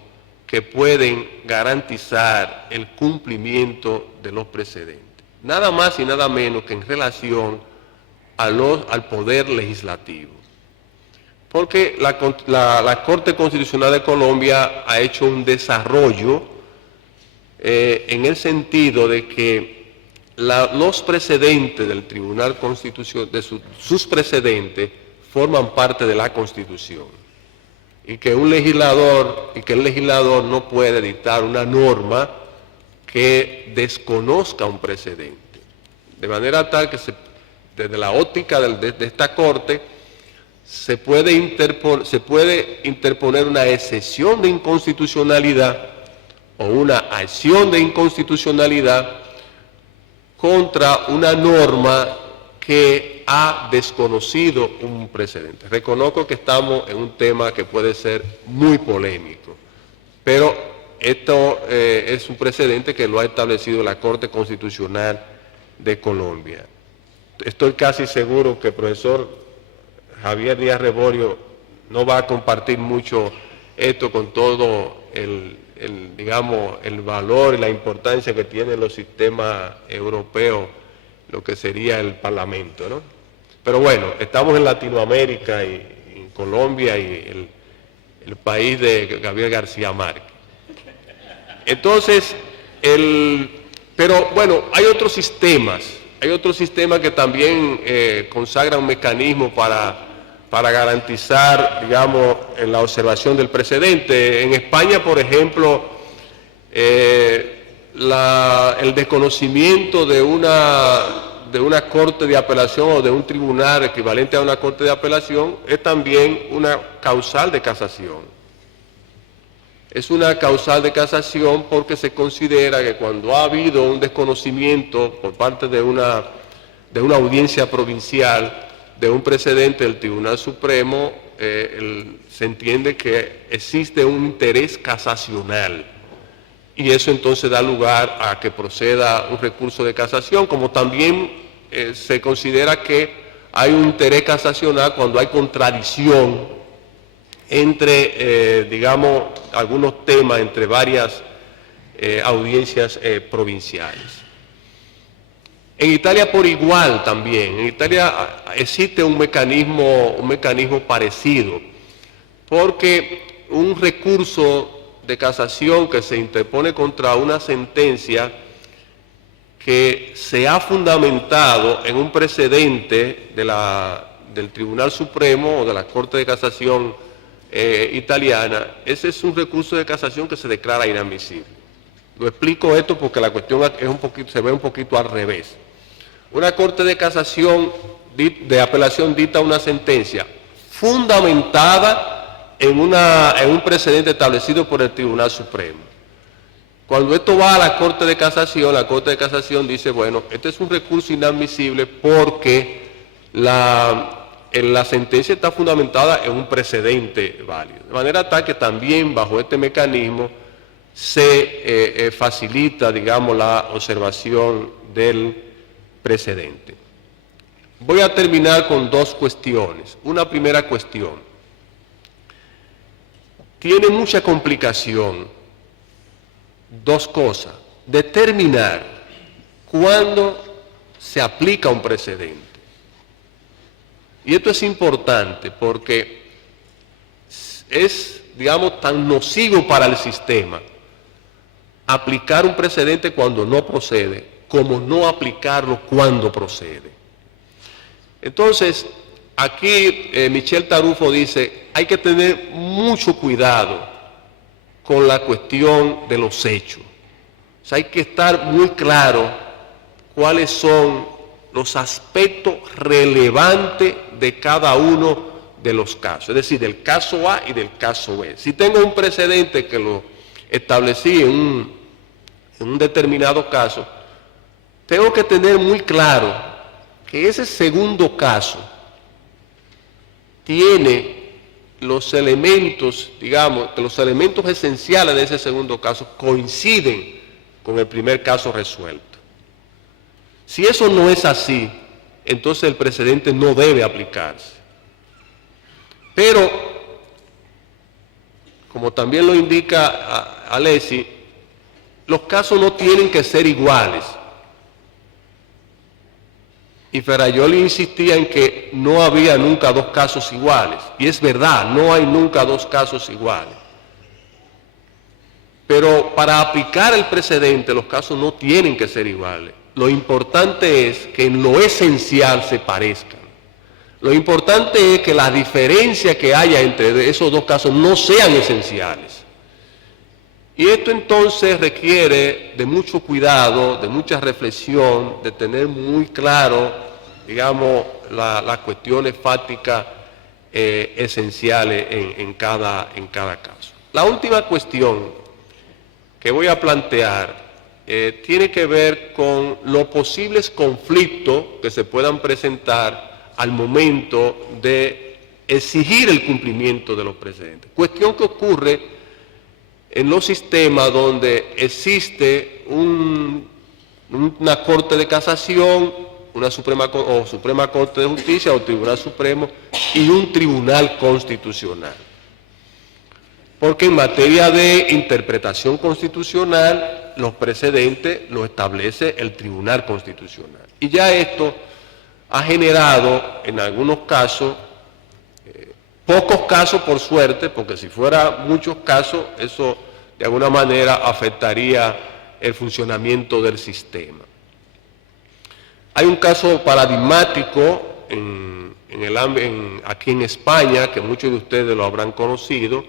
que pueden garantizar el cumplimiento de los precedentes. Nada más y nada menos que en relación al poder legislativo. Porque la Corte Constitucional de Colombia ha hecho un desarrollo en el sentido de que los precedentes del Tribunal Constitucional, sus precedentes, forman parte de la Constitución. Y que el legislador no puede dictar una norma que desconozca un precedente. De manera tal que desde la óptica de esta Corte se puede interponer una excepción de inconstitucionalidad o una acción de inconstitucionalidad contra una norma que ha desconocido un precedente. Reconozco que estamos en un tema que puede ser muy polémico, pero esto es un precedente que lo ha establecido la Corte Constitucional de Colombia. Estoy casi seguro que el profesor Javier Díaz Reborio no va a compartir mucho esto con todo el valor y la importancia que tienen los sistemas europeos, lo que sería el Parlamento, ¿no? Pero bueno, estamos en Latinoamérica y en Colombia y el país de Gabriel García Márquez. Entonces, pero bueno, hay otros sistemas que también consagran un mecanismo para garantizar, digamos, la observación del precedente. En España, por ejemplo, el desconocimiento de una corte de apelación o de un tribunal equivalente a una corte de apelación es también una causal de casación. Es una causal de casación porque se considera que cuando ha habido un desconocimiento por parte de una audiencia provincial de un precedente del Tribunal Supremo, se entiende que existe un interés casacional. Y eso entonces da lugar a que proceda un recurso de casación, como también se considera que hay un interés casacional cuando hay contradicción entre, digamos, algunos temas entre varias audiencias provinciales. En Italia por igual también, en Italia existe un mecanismo parecido, porque un recurso de casación que se interpone contra una sentencia que se ha fundamentado en un precedente del Tribunal Supremo o de la Corte de Casación italiana, ese es un recurso de casación que se declara inadmisible. Lo explico esto porque la cuestión se ve un poquito al revés. Una Corte de Casación de apelación dicta una sentencia fundamentada en un precedente establecido por el Tribunal Supremo. Cuando esto va a la Corte de Casación dice, bueno, este es un recurso inadmisible porque la sentencia está fundamentada en un precedente válido. De manera tal que también bajo este mecanismo se facilita, digamos, la observación del precedente. Voy a terminar con dos cuestiones. Una primera cuestión. Tiene mucha complicación dos cosas. Determinar cuándo se aplica un precedente. Y esto es importante porque es, digamos, tan nocivo para el sistema aplicar un precedente cuando no procede, como no aplicarlo cuando procede. Entonces, aquí Michel Tarufo dice, hay que tener mucho cuidado con la cuestión de los hechos. O sea, hay que estar muy claro cuáles son los aspectos relevantes de cada uno de los casos, es decir, del caso A y del caso B. Si tengo un precedente que lo establecí en un determinado caso, tengo que tener muy claro que ese segundo caso tiene los elementos, digamos, que los elementos esenciales de ese segundo caso coinciden con el primer caso resuelto. Si eso no es así, entonces el precedente no debe aplicarse. Pero, como también lo indica Alessi, los casos no tienen que ser iguales. Y Ferrajoli insistía en que no había nunca dos casos iguales. Y es verdad, no hay nunca dos casos iguales. Pero para aplicar el precedente, los casos no tienen que ser iguales. Lo importante es que en lo esencial se parezcan. Lo importante es que las diferencias que haya entre esos dos casos no sean esenciales. Y esto entonces requiere de mucho cuidado, de mucha reflexión, de tener muy claro, digamos, las cuestiones fácticas esenciales en cada caso. La última cuestión que voy a plantear tiene que ver con los posibles conflictos que se puedan presentar al momento de exigir el cumplimiento de los precedentes. Cuestión que ocurre en los sistemas donde existe una Corte de Casación, una Suprema Corte de Justicia o Tribunal Supremo y un Tribunal Constitucional. Porque en materia de interpretación constitucional, los precedentes los establece el Tribunal Constitucional. Y ya esto ha generado, en algunos casos, pocos casos por suerte, porque si fuera muchos casos, eso de alguna manera afectaría el funcionamiento del sistema. Hay un caso paradigmático aquí en España, que muchos de ustedes lo habrán conocido,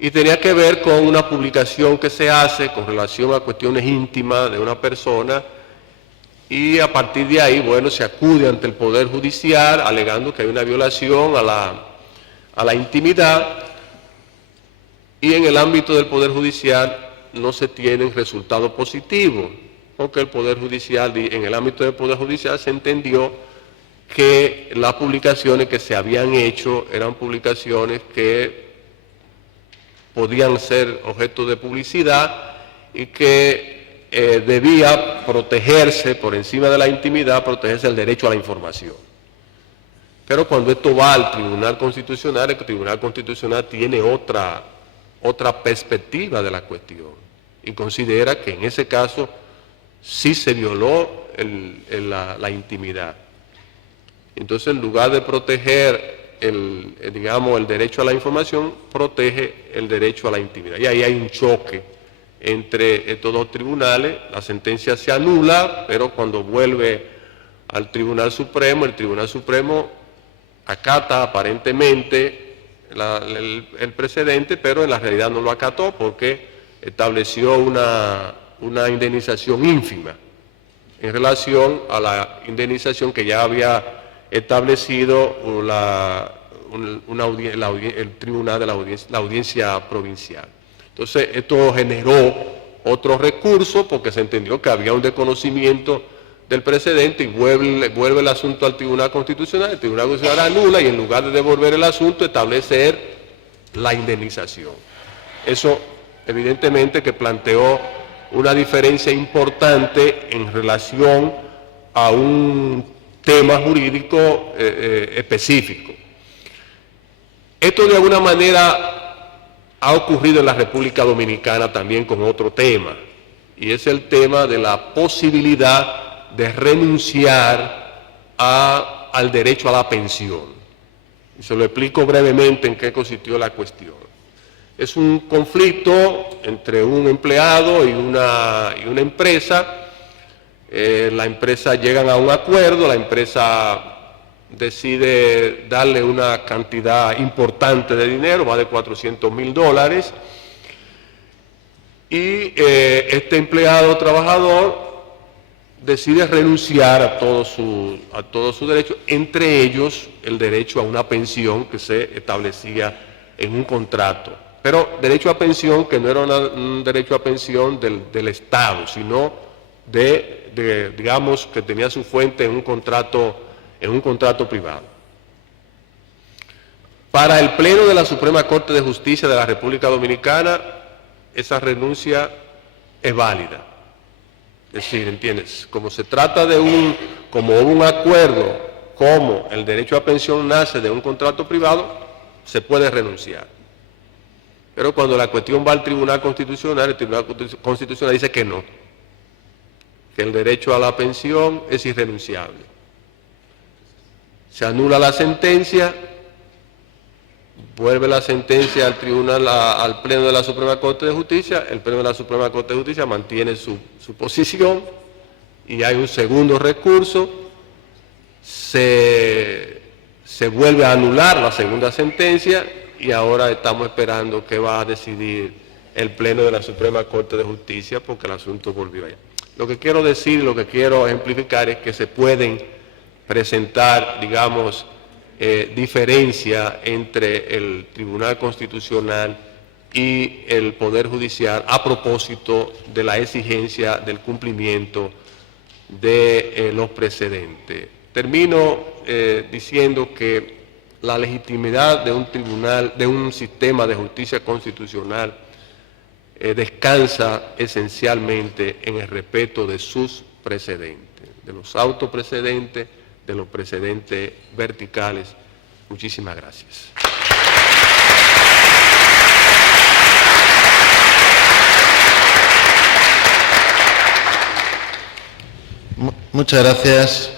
y tenía que ver con una publicación que se hace con relación a cuestiones íntimas de una persona, y a partir de ahí, bueno, se acude ante el Poder Judicial alegando que hay una violación a la intimidad, y en el ámbito del Poder Judicial no se tienen resultados positivos, porque el Poder Judicial, en el ámbito del Poder Judicial se entendió que las publicaciones que se habían hecho eran publicaciones que podían ser objeto de publicidad y que debía protegerse por encima de la intimidad, protegerse el derecho a la información. Pero cuando esto va al Tribunal Constitucional, el Tribunal Constitucional tiene otra perspectiva de la cuestión y considera que en ese caso sí se violó la intimidad. Entonces, en lugar de proteger el derecho a la información, protege el derecho a la intimidad. Y ahí hay un choque entre estos dos tribunales. La sentencia se anula, pero cuando vuelve al Tribunal Supremo, el Tribunal Supremo acata aparentemente el precedente, pero en la realidad no lo acató porque estableció una indemnización ínfima en relación a la indemnización que ya había establecido el tribunal de la audiencia provincial. Entonces, esto generó otro recurso porque se entendió que había un desconocimiento del precedente y vuelve el asunto al Tribunal Constitucional. El Tribunal Constitucional anula y en lugar de devolver el asunto, establecer la indemnización. Eso, evidentemente, que planteó una diferencia importante en relación a un tema jurídico específico. Esto de alguna manera ha ocurrido en la República Dominicana también con otro tema, y es el tema de la posibilidad de renunciar al derecho a la pensión. Y se lo explico brevemente en qué consistió la cuestión. Es un conflicto entre un empleado y una empresa. La empresa llegan a un acuerdo, la empresa decide darle una cantidad importante de dinero, más de $400,000, y este empleado trabajador decide renunciar a todos sus derechos, entre ellos el derecho a una pensión que se establecía en un contrato. Pero derecho a pensión que no era un derecho a pensión del Estado, sino digamos, que tenía su fuente en un contrato privado. Para el Pleno de la Suprema Corte de Justicia de la República Dominicana, esa renuncia es válida. Es decir, ¿entiendes? Como se trata como hubo un acuerdo como el derecho a pensión nace de un contrato privado, se puede renunciar. Pero cuando la cuestión va al Tribunal Constitucional, el Tribunal Constitucional dice que no, que el derecho a la pensión es irrenunciable. Se anula la sentencia, vuelve la sentencia al tribunal, al Pleno de la Suprema Corte de Justicia, el Pleno de la Suprema Corte de Justicia mantiene su posición y hay un segundo recurso, se vuelve a anular la segunda sentencia y ahora estamos esperando que va a decidir el Pleno de la Suprema Corte de Justicia porque el asunto volvió allá. Lo que quiero decir, lo que quiero ejemplificar es que se pueden presentar, digamos, diferencia entre el Tribunal Constitucional y el Poder Judicial a propósito de la exigencia del cumplimiento de los precedentes. Termino diciendo que la legitimidad de un tribunal, de un sistema de justicia constitucional, descansa esencialmente en el respeto de sus precedentes, de los autoprecedentes, de los precedentes verticales. Muchísimas gracias. Muchas gracias.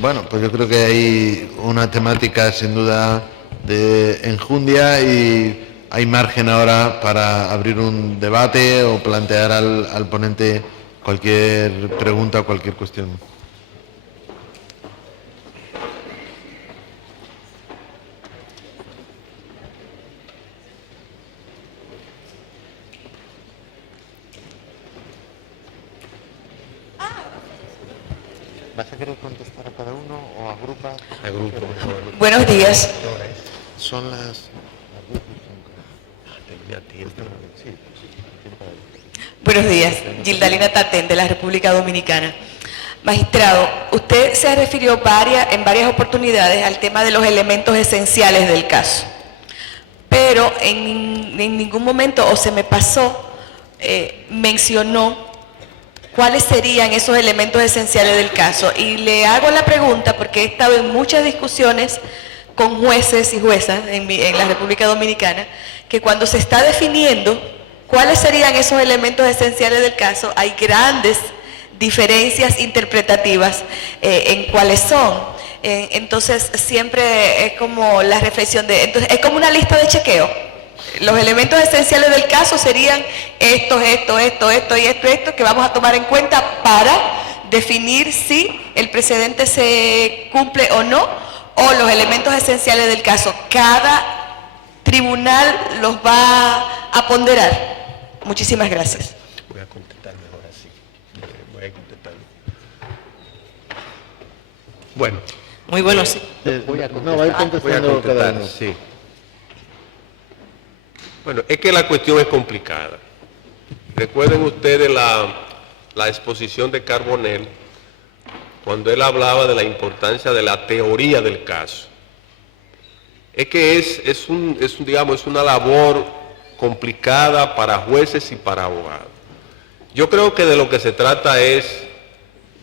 Bueno, pues yo creo que hay una temática sin duda de enjundia y hay margen ahora para abrir un debate o plantear al ponente cualquier pregunta o cualquier cuestión. ¿Vas a querer contestar a cada uno o agrupa? Agrupa. Buenos días. Son las... Buenos días. Gildalina Tatén, de la República Dominicana. Magistrado, usted se refirió en varias oportunidades al tema de los elementos esenciales del caso, pero en ningún momento, o se me pasó, mencionó cuáles serían esos elementos esenciales del caso. Y le hago la pregunta porque he estado en muchas discusiones con jueces y juezas en la República Dominicana, que cuando se está definiendo cuáles serían esos elementos esenciales del caso, hay grandes diferencias interpretativas en cuáles son. Entonces siempre es como la reflexión entonces es como una lista de chequeo. Los elementos esenciales del caso serían esto y esto que vamos a tomar en cuenta para definir si el precedente se cumple o no, o los elementos esenciales del caso. Cada tribunal los va a ponderar. Muchísimas gracias. Voy a contestar mejor así. Voy a contestar. Bueno. Muy bueno, sí. Voy a contestar. Sí. Bueno, es que la cuestión es complicada. Recuerden ustedes la exposición de Carbonell, cuando él hablaba de la importancia de la teoría del caso. Es que es una labor complicada para jueces y para abogados. Yo creo que de lo que se trata es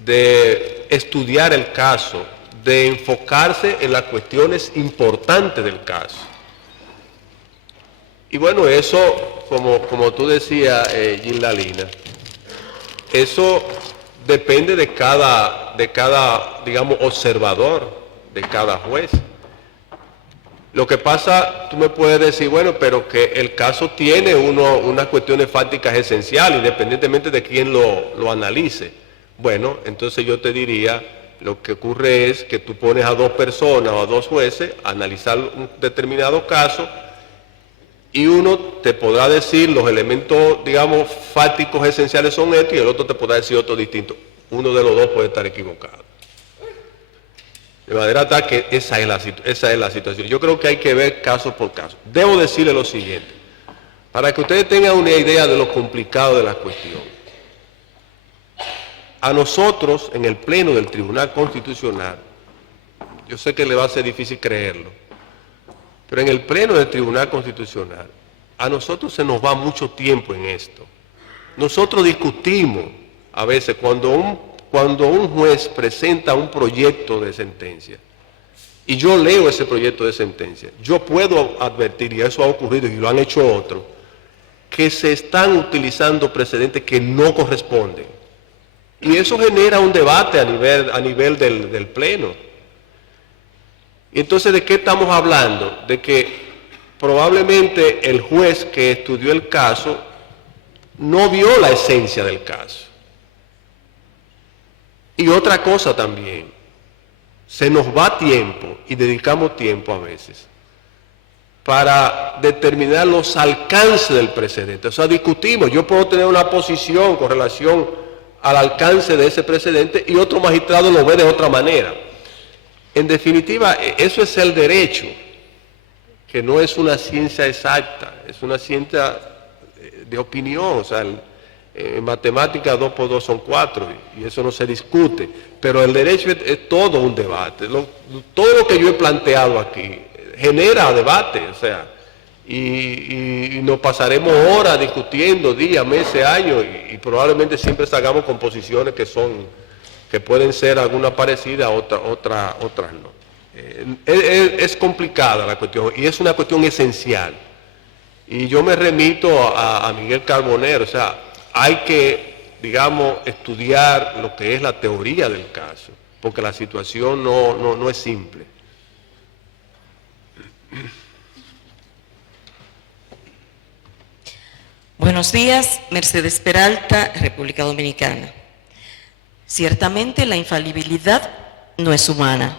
de estudiar el caso, de enfocarse en las cuestiones importantes del caso. Y bueno, eso, como tú decías, Gildalina, eso depende de cada, digamos, observador, de cada juez. Lo que pasa, tú me puedes decir, bueno, pero que el caso tiene unas cuestiones fácticas esenciales, independientemente de quién lo analice. Bueno, entonces yo te diría, lo que ocurre es que tú pones a dos personas o a dos jueces a analizar un determinado caso, y uno te podrá decir los elementos, digamos, fácticos esenciales son estos y el otro te podrá decir otro distinto. Uno de los dos puede estar equivocado. De manera tal que esa es la situación. Yo creo que hay que ver caso por caso. Debo decirle lo siguiente, para que ustedes tengan una idea de lo complicado de la cuestión. A nosotros, en el Pleno del Tribunal Constitucional, yo sé que le va a ser difícil creerlo, pero en el Pleno del Tribunal Constitucional, a nosotros se nos va mucho tiempo en esto. Nosotros discutimos, a veces, cuando cuando un juez presenta un proyecto de sentencia y yo leo ese proyecto de sentencia, yo puedo advertir, y eso ha ocurrido y lo han hecho otros, que se están utilizando precedentes que no corresponden. Y eso genera un debate a nivel del Pleno. Y entonces, ¿de qué estamos hablando? De que probablemente el juez que estudió el caso no vio la esencia del caso. Y otra cosa también, se nos va tiempo y dedicamos tiempo a veces para determinar los alcances del precedente. O sea, discutimos, yo puedo tener una posición con relación al alcance de ese precedente y otro magistrado lo ve de otra manera. En definitiva, eso es el derecho, que no es una ciencia exacta, es una ciencia de opinión. O sea, en matemática 2 por 2 son 4 y eso no se discute, pero el derecho es todo un debate. Todo lo que yo he planteado aquí genera debate, o sea, y nos pasaremos horas discutiendo, días, meses, años, y probablemente siempre salgamos con posiciones que pueden ser algunas parecidas, otras no. Es complicada la cuestión y es una cuestión esencial. Y yo me remito a Miguel Carbonero, o sea, hay que, digamos, estudiar lo que es la teoría del caso, porque la situación no es simple. Buenos días, Mercedes Peralta, República Dominicana. Ciertamente la infalibilidad no es humana,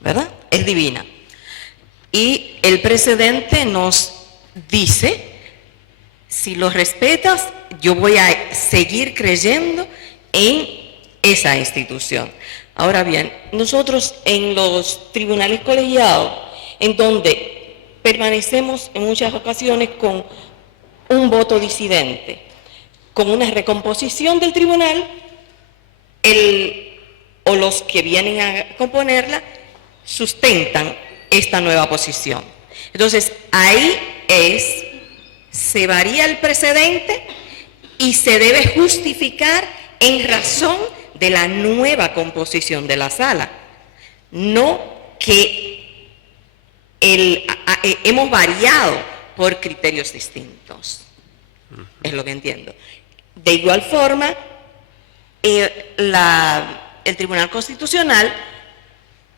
¿verdad? Es divina. Y el precedente nos dice, si lo respetas, yo voy a seguir creyendo en esa institución. Ahora bien, nosotros en los tribunales colegiados, en donde permanecemos en muchas ocasiones con un voto disidente, con una recomposición del tribunal, o los que vienen a componerla sustentan esta nueva posición. Entonces, ahí se varía el precedente y se debe justificar en razón de la nueva composición de la sala, no que hemos variado por criterios distintos. Es lo que entiendo. De igual forma, el Tribunal Constitucional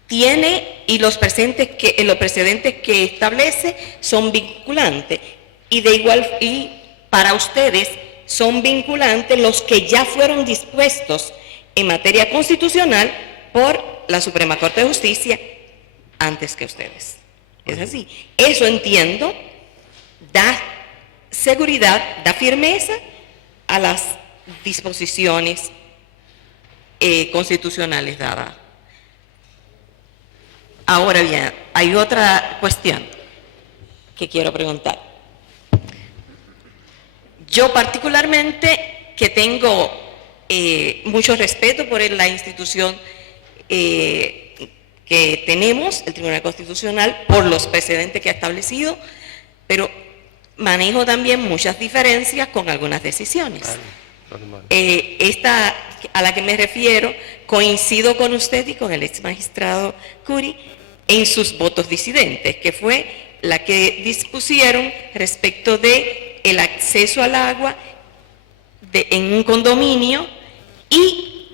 tiene, y los precedentes que establece son vinculantes, y para ustedes son vinculantes los que ya fueron dispuestos en materia constitucional por la Suprema Corte de Justicia antes que ustedes. Es así. Eso entiendo, da seguridad, da firmeza a las disposiciones constitucionales dadas. Ahora bien, hay otra cuestión que quiero preguntar. Yo particularmente, que tengo mucho respeto por la institución que tenemos, el Tribunal Constitucional, por los precedentes que ha establecido, pero manejo también muchas diferencias con algunas decisiones. Esta a la que me refiero, coincido con usted y con el ex magistrado Curi en sus votos disidentes, que fue la que dispusieron respecto de el acceso al agua en un condominio y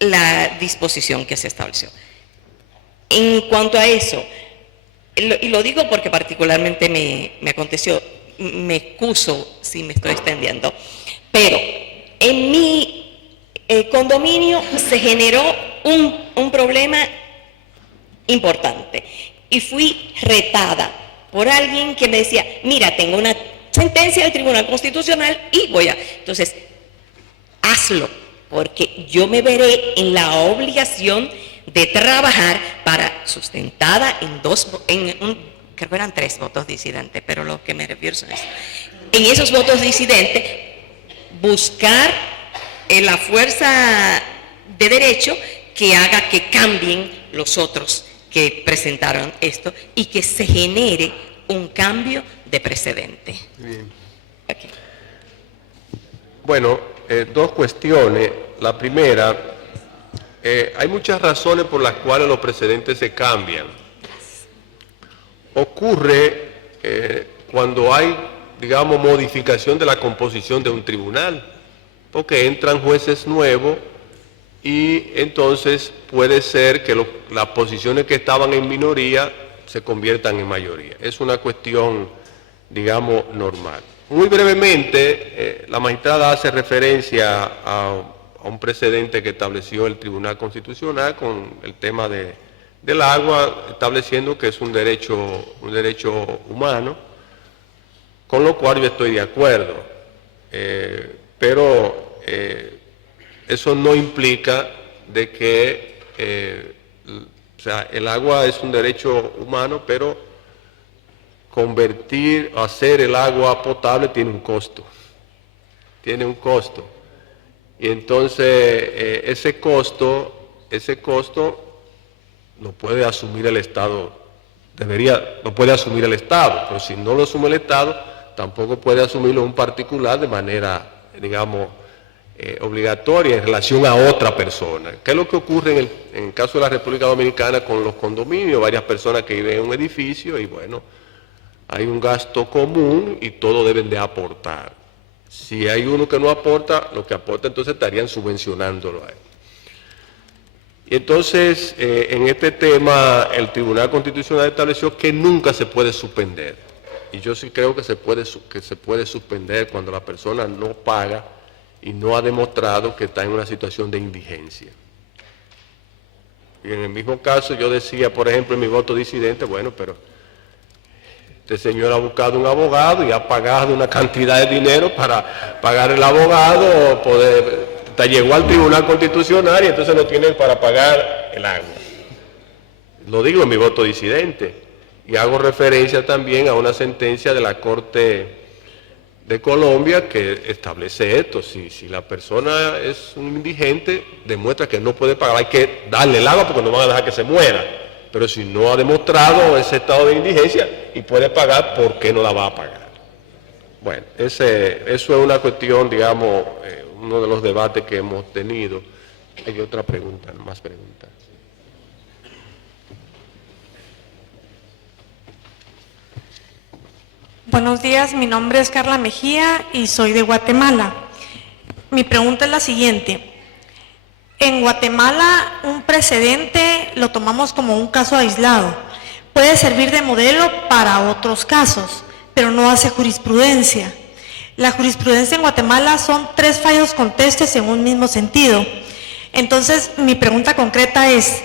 la disposición que se estableció. En cuanto a eso, y lo digo porque particularmente me aconteció, me excuso si me estoy extendiendo, pero en mi condominio se generó un problema importante y fui retada por alguien que me decía, mira, tengo una sentencia del Tribunal Constitucional y voy a... Entonces, hazlo, porque yo me veré en la obligación de trabajar para, sustentada creo que eran 3 votos disidentes, pero lo que me refiero son eso. En esos votos disidentes, buscar la fuerza de derecho que haga que cambien los otros que presentaron esto y que se genere un cambio de precedente. Bien. Okay. Bueno, 2 cuestiones. La primera, hay muchas razones por las cuales los precedentes se cambian. Ocurre cuando hay, digamos, modificación de la composición de un tribunal, porque entran jueces nuevos y entonces puede ser que las posiciones que estaban en minoría se conviertan en mayoría. Es una cuestión, digamos, normal. Muy brevemente, la magistrada hace referencia a un precedente que estableció el Tribunal Constitucional con el tema del agua, estableciendo que es un derecho humano, con lo cual yo estoy de acuerdo. Pero eso no implica de que, o sea, el agua es un derecho humano, pero hacer el agua potable tiene un costo. Tiene un costo. Y entonces ese costo lo puede asumir el Estado. Lo puede asumir el Estado, pero si no lo asume el Estado, tampoco puede asumirlo un particular de manera, digamos, obligatoria en relación a otra persona. ¿Qué es lo que ocurre en el caso de la República Dominicana con los condominios? Varias personas que viven en un edificio y bueno, hay un gasto común y todos deben de aportar. Si hay uno que no aporta, lo que aporta entonces estarían subvencionándolo a él. Y entonces, en este tema, el Tribunal Constitucional estableció que nunca se puede suspender. Y yo sí creo que se puede suspender cuando la persona no paga y no ha demostrado que está en una situación de indigencia. Y en el mismo caso yo decía, por ejemplo, en mi voto disidente, bueno, pero este señor ha buscado un abogado y ha pagado una cantidad de dinero para pagar el abogado, llegó al Tribunal Constitucional y entonces no tienen para pagar el agua. Lo digo en mi voto disidente. Y hago referencia también a una sentencia de la Corte de Colombia que establece esto. Si la persona es un indigente, demuestra que no puede pagar. Hay que darle el agua porque no van a dejar que se muera. Pero si no ha demostrado ese estado de indigencia y puede pagar, ¿por qué no la va a pagar? Bueno, eso es una cuestión, digamos, uno de los debates que hemos tenido. Hay otra pregunta, más preguntas. Buenos días, mi nombre es Carla Mejía y soy de Guatemala. Mi pregunta es la siguiente. En Guatemala, un precedente lo tomamos como un caso aislado. Puede servir de modelo para otros casos, pero no hace jurisprudencia. La jurisprudencia en Guatemala son 3 fallos contestes en un mismo sentido. Entonces, mi pregunta concreta es,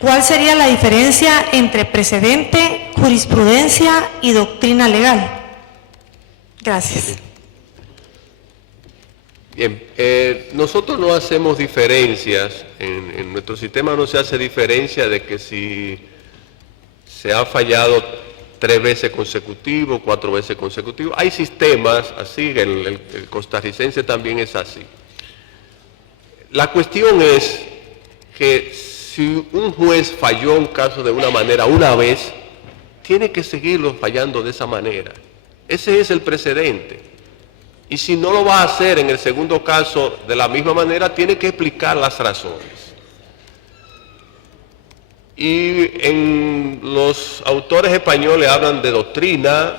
¿cuál sería la diferencia entre precedente, jurisprudencia y doctrina legal? Gracias. Bien, nosotros no hacemos diferencias, en nuestro sistema no se hace diferencia de que si se ha fallado 3 veces consecutivo, 4 veces consecutivo. Hay sistemas así, el costarricense también es así. La cuestión es que si un juez falló un caso de una manera una vez, tiene que seguirlo fallando de esa manera. Ese es el precedente. Y si no lo va a hacer en el segundo caso de la misma manera, tiene que explicar las razones. Y en los autores españoles hablan de doctrina,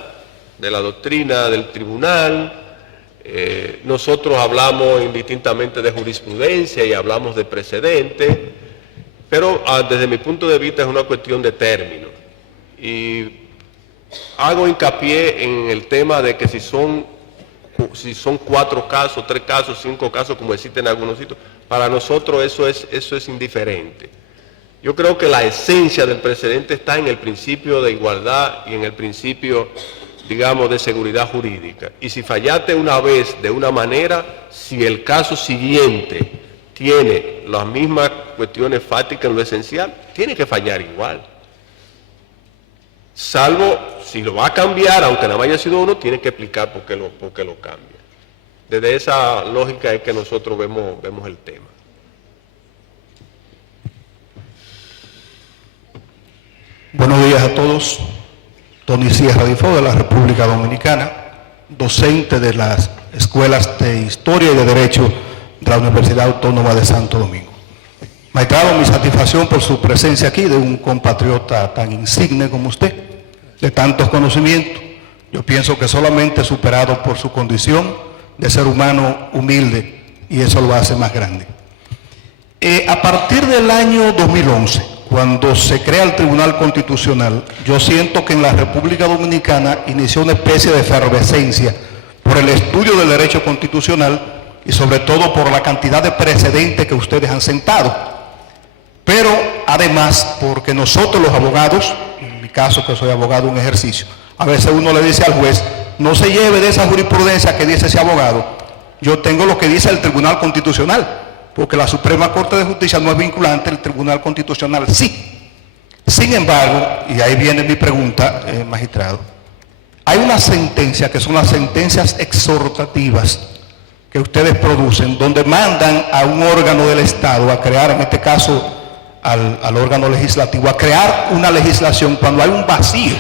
de la doctrina del tribunal. Nosotros hablamos indistintamente de jurisprudencia y hablamos de precedente. Pero desde mi punto de vista es una cuestión de término. Y hago hincapié en el tema de que si son 4 casos, 3 casos, 5 casos, como existen en algunos sitios, para nosotros eso es indiferente. Yo creo que la esencia del precedente está en el principio de igualdad y en el principio, digamos, de seguridad jurídica. Y si fallaste una vez de una manera, si el caso siguiente tiene las mismas cuestiones fácticas en lo esencial, tiene que fallar igual. Salvo si lo va a cambiar, aunque nada más haya sido uno, tiene que explicar por qué lo cambia. Desde esa lógica es que nosotros vemos el tema. Buenos días a todos. Tony Sierra Difo, de la República Dominicana, docente de las escuelas de Historia y de Derecho de la Universidad Autónoma de Santo Domingo. Magistrado, mi satisfacción por su presencia aquí, de un compatriota tan insigne como usted, de tantos conocimientos. Yo pienso que solamente superado por su condición de ser humano humilde, y eso lo hace más grande. A partir del año 2011, cuando se crea el Tribunal Constitucional, yo siento que en la República Dominicana inició una especie de efervescencia por el estudio del derecho constitucional y sobre todo por la cantidad de precedentes que ustedes han sentado. Pero además, porque nosotros los abogados, en mi caso que soy abogado en ejercicio, a veces uno le dice al juez, no se lleve de esa jurisprudencia que dice ese abogado, yo tengo lo que dice el Tribunal Constitucional, porque la Suprema Corte de Justicia no es vinculante, el Tribunal Constitucional sí. Sin embargo, y ahí viene mi pregunta, magistrado, hay una sentencia que son las sentencias exhortativas que ustedes producen, donde mandan a un órgano del Estado a crear, en este caso al órgano legislativo, a crear una legislación cuando hay un vacío.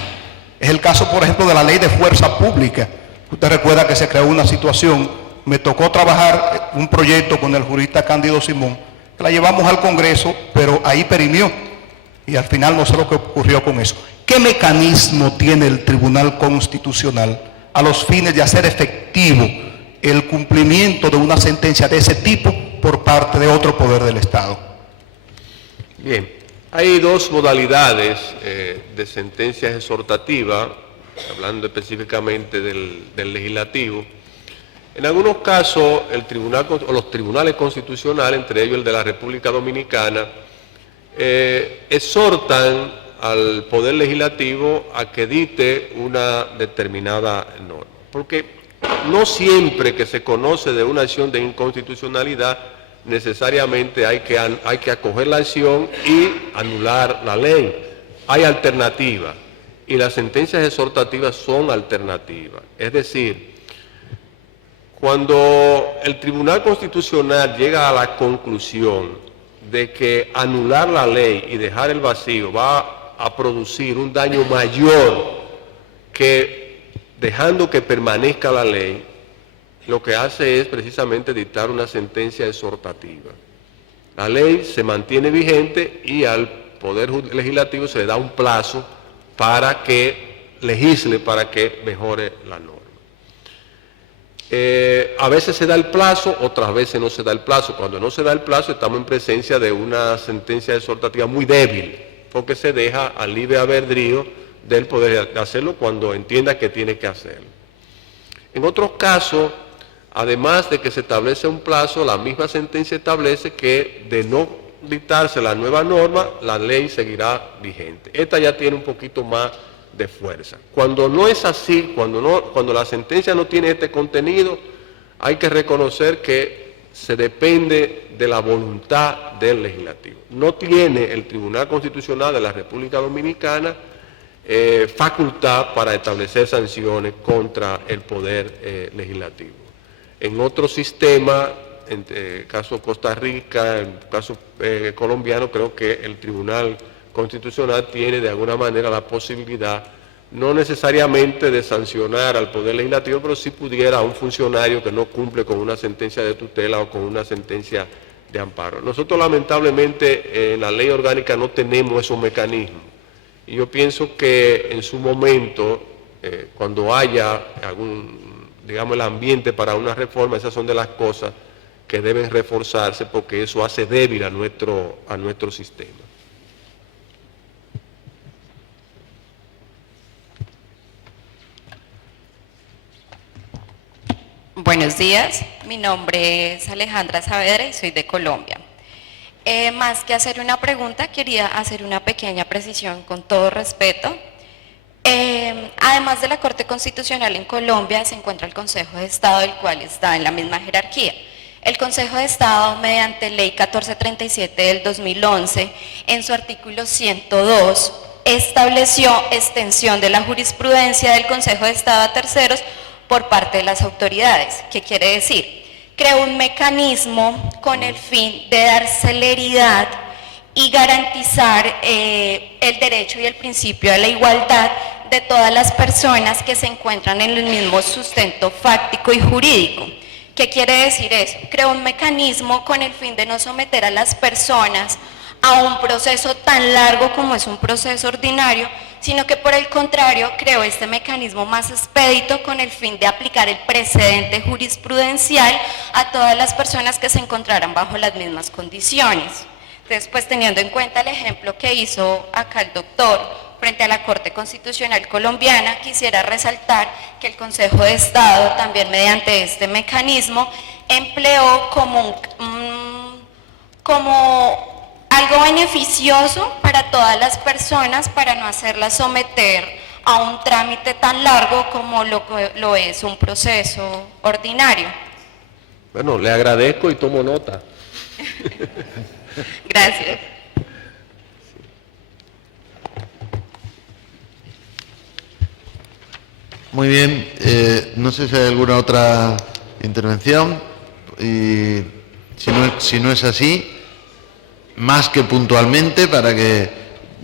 Es el caso, por ejemplo, de la Ley de Fuerza Pública. Usted recuerda que se creó una situación, me tocó trabajar un proyecto con el jurista Cándido Simón, que la llevamos al Congreso, pero ahí perimió, y al final no sé lo que ocurrió con eso. ¿Qué mecanismo tiene el Tribunal Constitucional a los fines de hacer efectivo el cumplimiento de una sentencia de ese tipo por parte de otro poder del Estado? Bien, hay dos modalidades de sentencias exhortativas, hablando específicamente del legislativo. En algunos casos, el tribunal o los tribunales constitucionales, entre ellos el de la República Dominicana, exhortan al Poder Legislativo a que dicte una determinada norma. Porque no siempre que se conoce de una acción de inconstitucionalidad, necesariamente hay que acoger la acción y anular la ley. Hay alternativas, y las sentencias exhortativas son alternativas. Es decir, cuando el Tribunal Constitucional llega a la conclusión de que anular la ley y dejar el vacío va a producir un daño mayor que dejando que permanezca la ley, lo que hace es precisamente dictar una sentencia exhortativa. La ley se mantiene vigente y al Poder Legislativo se le da un plazo para que legisle, para que mejore la norma. A veces se da el plazo, otras veces no se da el plazo. Cuando no se da el plazo, estamos en presencia de una sentencia exhortativa muy débil, porque se deja al libre albedrío del poder hacerlo cuando entienda que tiene que hacerlo. En otros casos, además de que se establece un plazo, la misma sentencia establece que de no dictarse la nueva norma, la ley seguirá vigente. Esta ya tiene un poquito más de fuerza. Cuando no es así, cuando la sentencia no tiene este contenido, hay que reconocer que se depende de la voluntad del legislativo. No tiene el Tribunal Constitucional de la República Dominicana facultad para establecer sanciones contra el poder legislativo. En otro sistema, en el caso Costa Rica, en el caso colombiano, creo que el Tribunal Constitucional tiene de alguna manera la posibilidad, no necesariamente de sancionar al Poder Legislativo, pero sí pudiera a un funcionario que no cumple con una sentencia de tutela o con una sentencia de amparo. Nosotros lamentablemente en la ley orgánica no tenemos esos mecanismos, y yo pienso que en su momento, cuando haya digamos, el ambiente para una reforma, esas son de las cosas que deben reforzarse, porque eso hace débil a nuestro sistema. Buenos días, mi nombre es Alejandra Saavedra y soy de Colombia. Más que hacer una pregunta, quería hacer una pequeña precisión con todo respeto. Además de la Corte Constitucional en Colombia se encuentra el Consejo de Estado, el cual está en la misma jerarquía. El Consejo de Estado, mediante Ley 1437 del 2011, en su artículo 102, estableció extensión de la jurisprudencia del Consejo de Estado a terceros por parte de las autoridades. ¿Qué quiere decir? Creó un mecanismo con el fin de dar celeridad y garantizar el derecho y el principio de la igualdad de todas las personas que se encuentran en el mismo sustento fáctico y jurídico. ¿Qué quiere decir eso? Creó un mecanismo con el fin de no someter a las personas a un proceso tan largo como es un proceso ordinario, sino que por el contrario creó este mecanismo más expedito con el fin de aplicar el precedente jurisprudencial a todas las personas que se encontraran bajo las mismas condiciones. Entonces, pues teniendo en cuenta el ejemplo que hizo acá el doctor frente a la Corte Constitucional Colombiana, quisiera resaltar que el Consejo de Estado también mediante este mecanismo empleó como algo beneficioso para todas las personas para no hacerlas someter a un trámite tan largo como lo es un proceso ordinario. Bueno, le agradezco y tomo nota. Gracias. Muy bien, no sé si hay alguna otra intervención, y si no es así, más que puntualmente, para que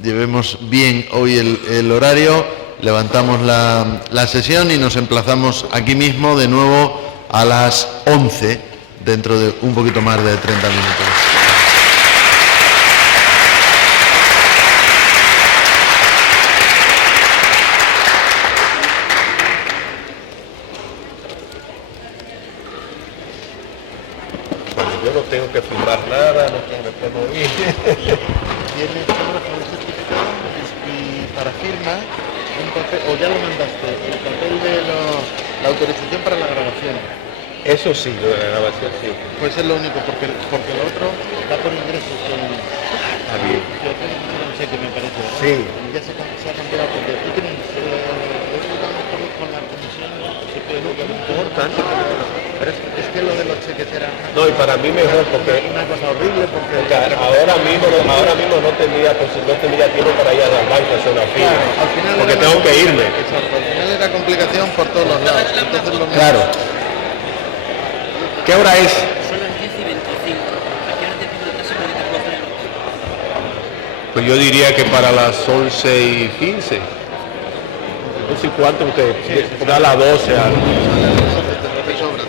llevemos bien hoy el horario, levantamos la sesión y nos emplazamos aquí mismo de nuevo a las 11, dentro de un poquito más de 30 minutos. Yo no tengo que firmar nada, no tengo que mover. ¿Tienes un certificado y para firma un papel, o ya lo mandaste, el papel de la autorización para la grabación? Eso sí, lo de la grabación sí. Pues es lo único, porque lo otro da por ingresos. Está bien. Yo tengo un cheque, me parece, ¿verdad? Sí. Y ya se ha cambiado, porque tú tienes con la comisión, se puede no importa, ¿no? Pero es que lo de los cheques era No, y para mí mejor, porque una cosa horrible, porque ahora mismo no tendría tiempo para ir al banco a hacer una fila, claro, al final porque era tengo una que irme. Exacto, al final era complicación por todos los lados. Entonces lo mismo. Claro. ¿Qué hora es? Son las 10:25. ¿A qué hora te pido el taxi para que te recoja en el hotel? Pues yo diría que para las 11:15. No sé cuánto usted, porque a las 12. Te sobra.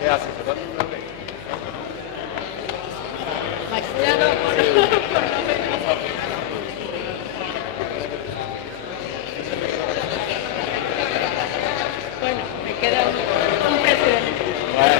¿Qué hace? ¿Se va a dar una ley?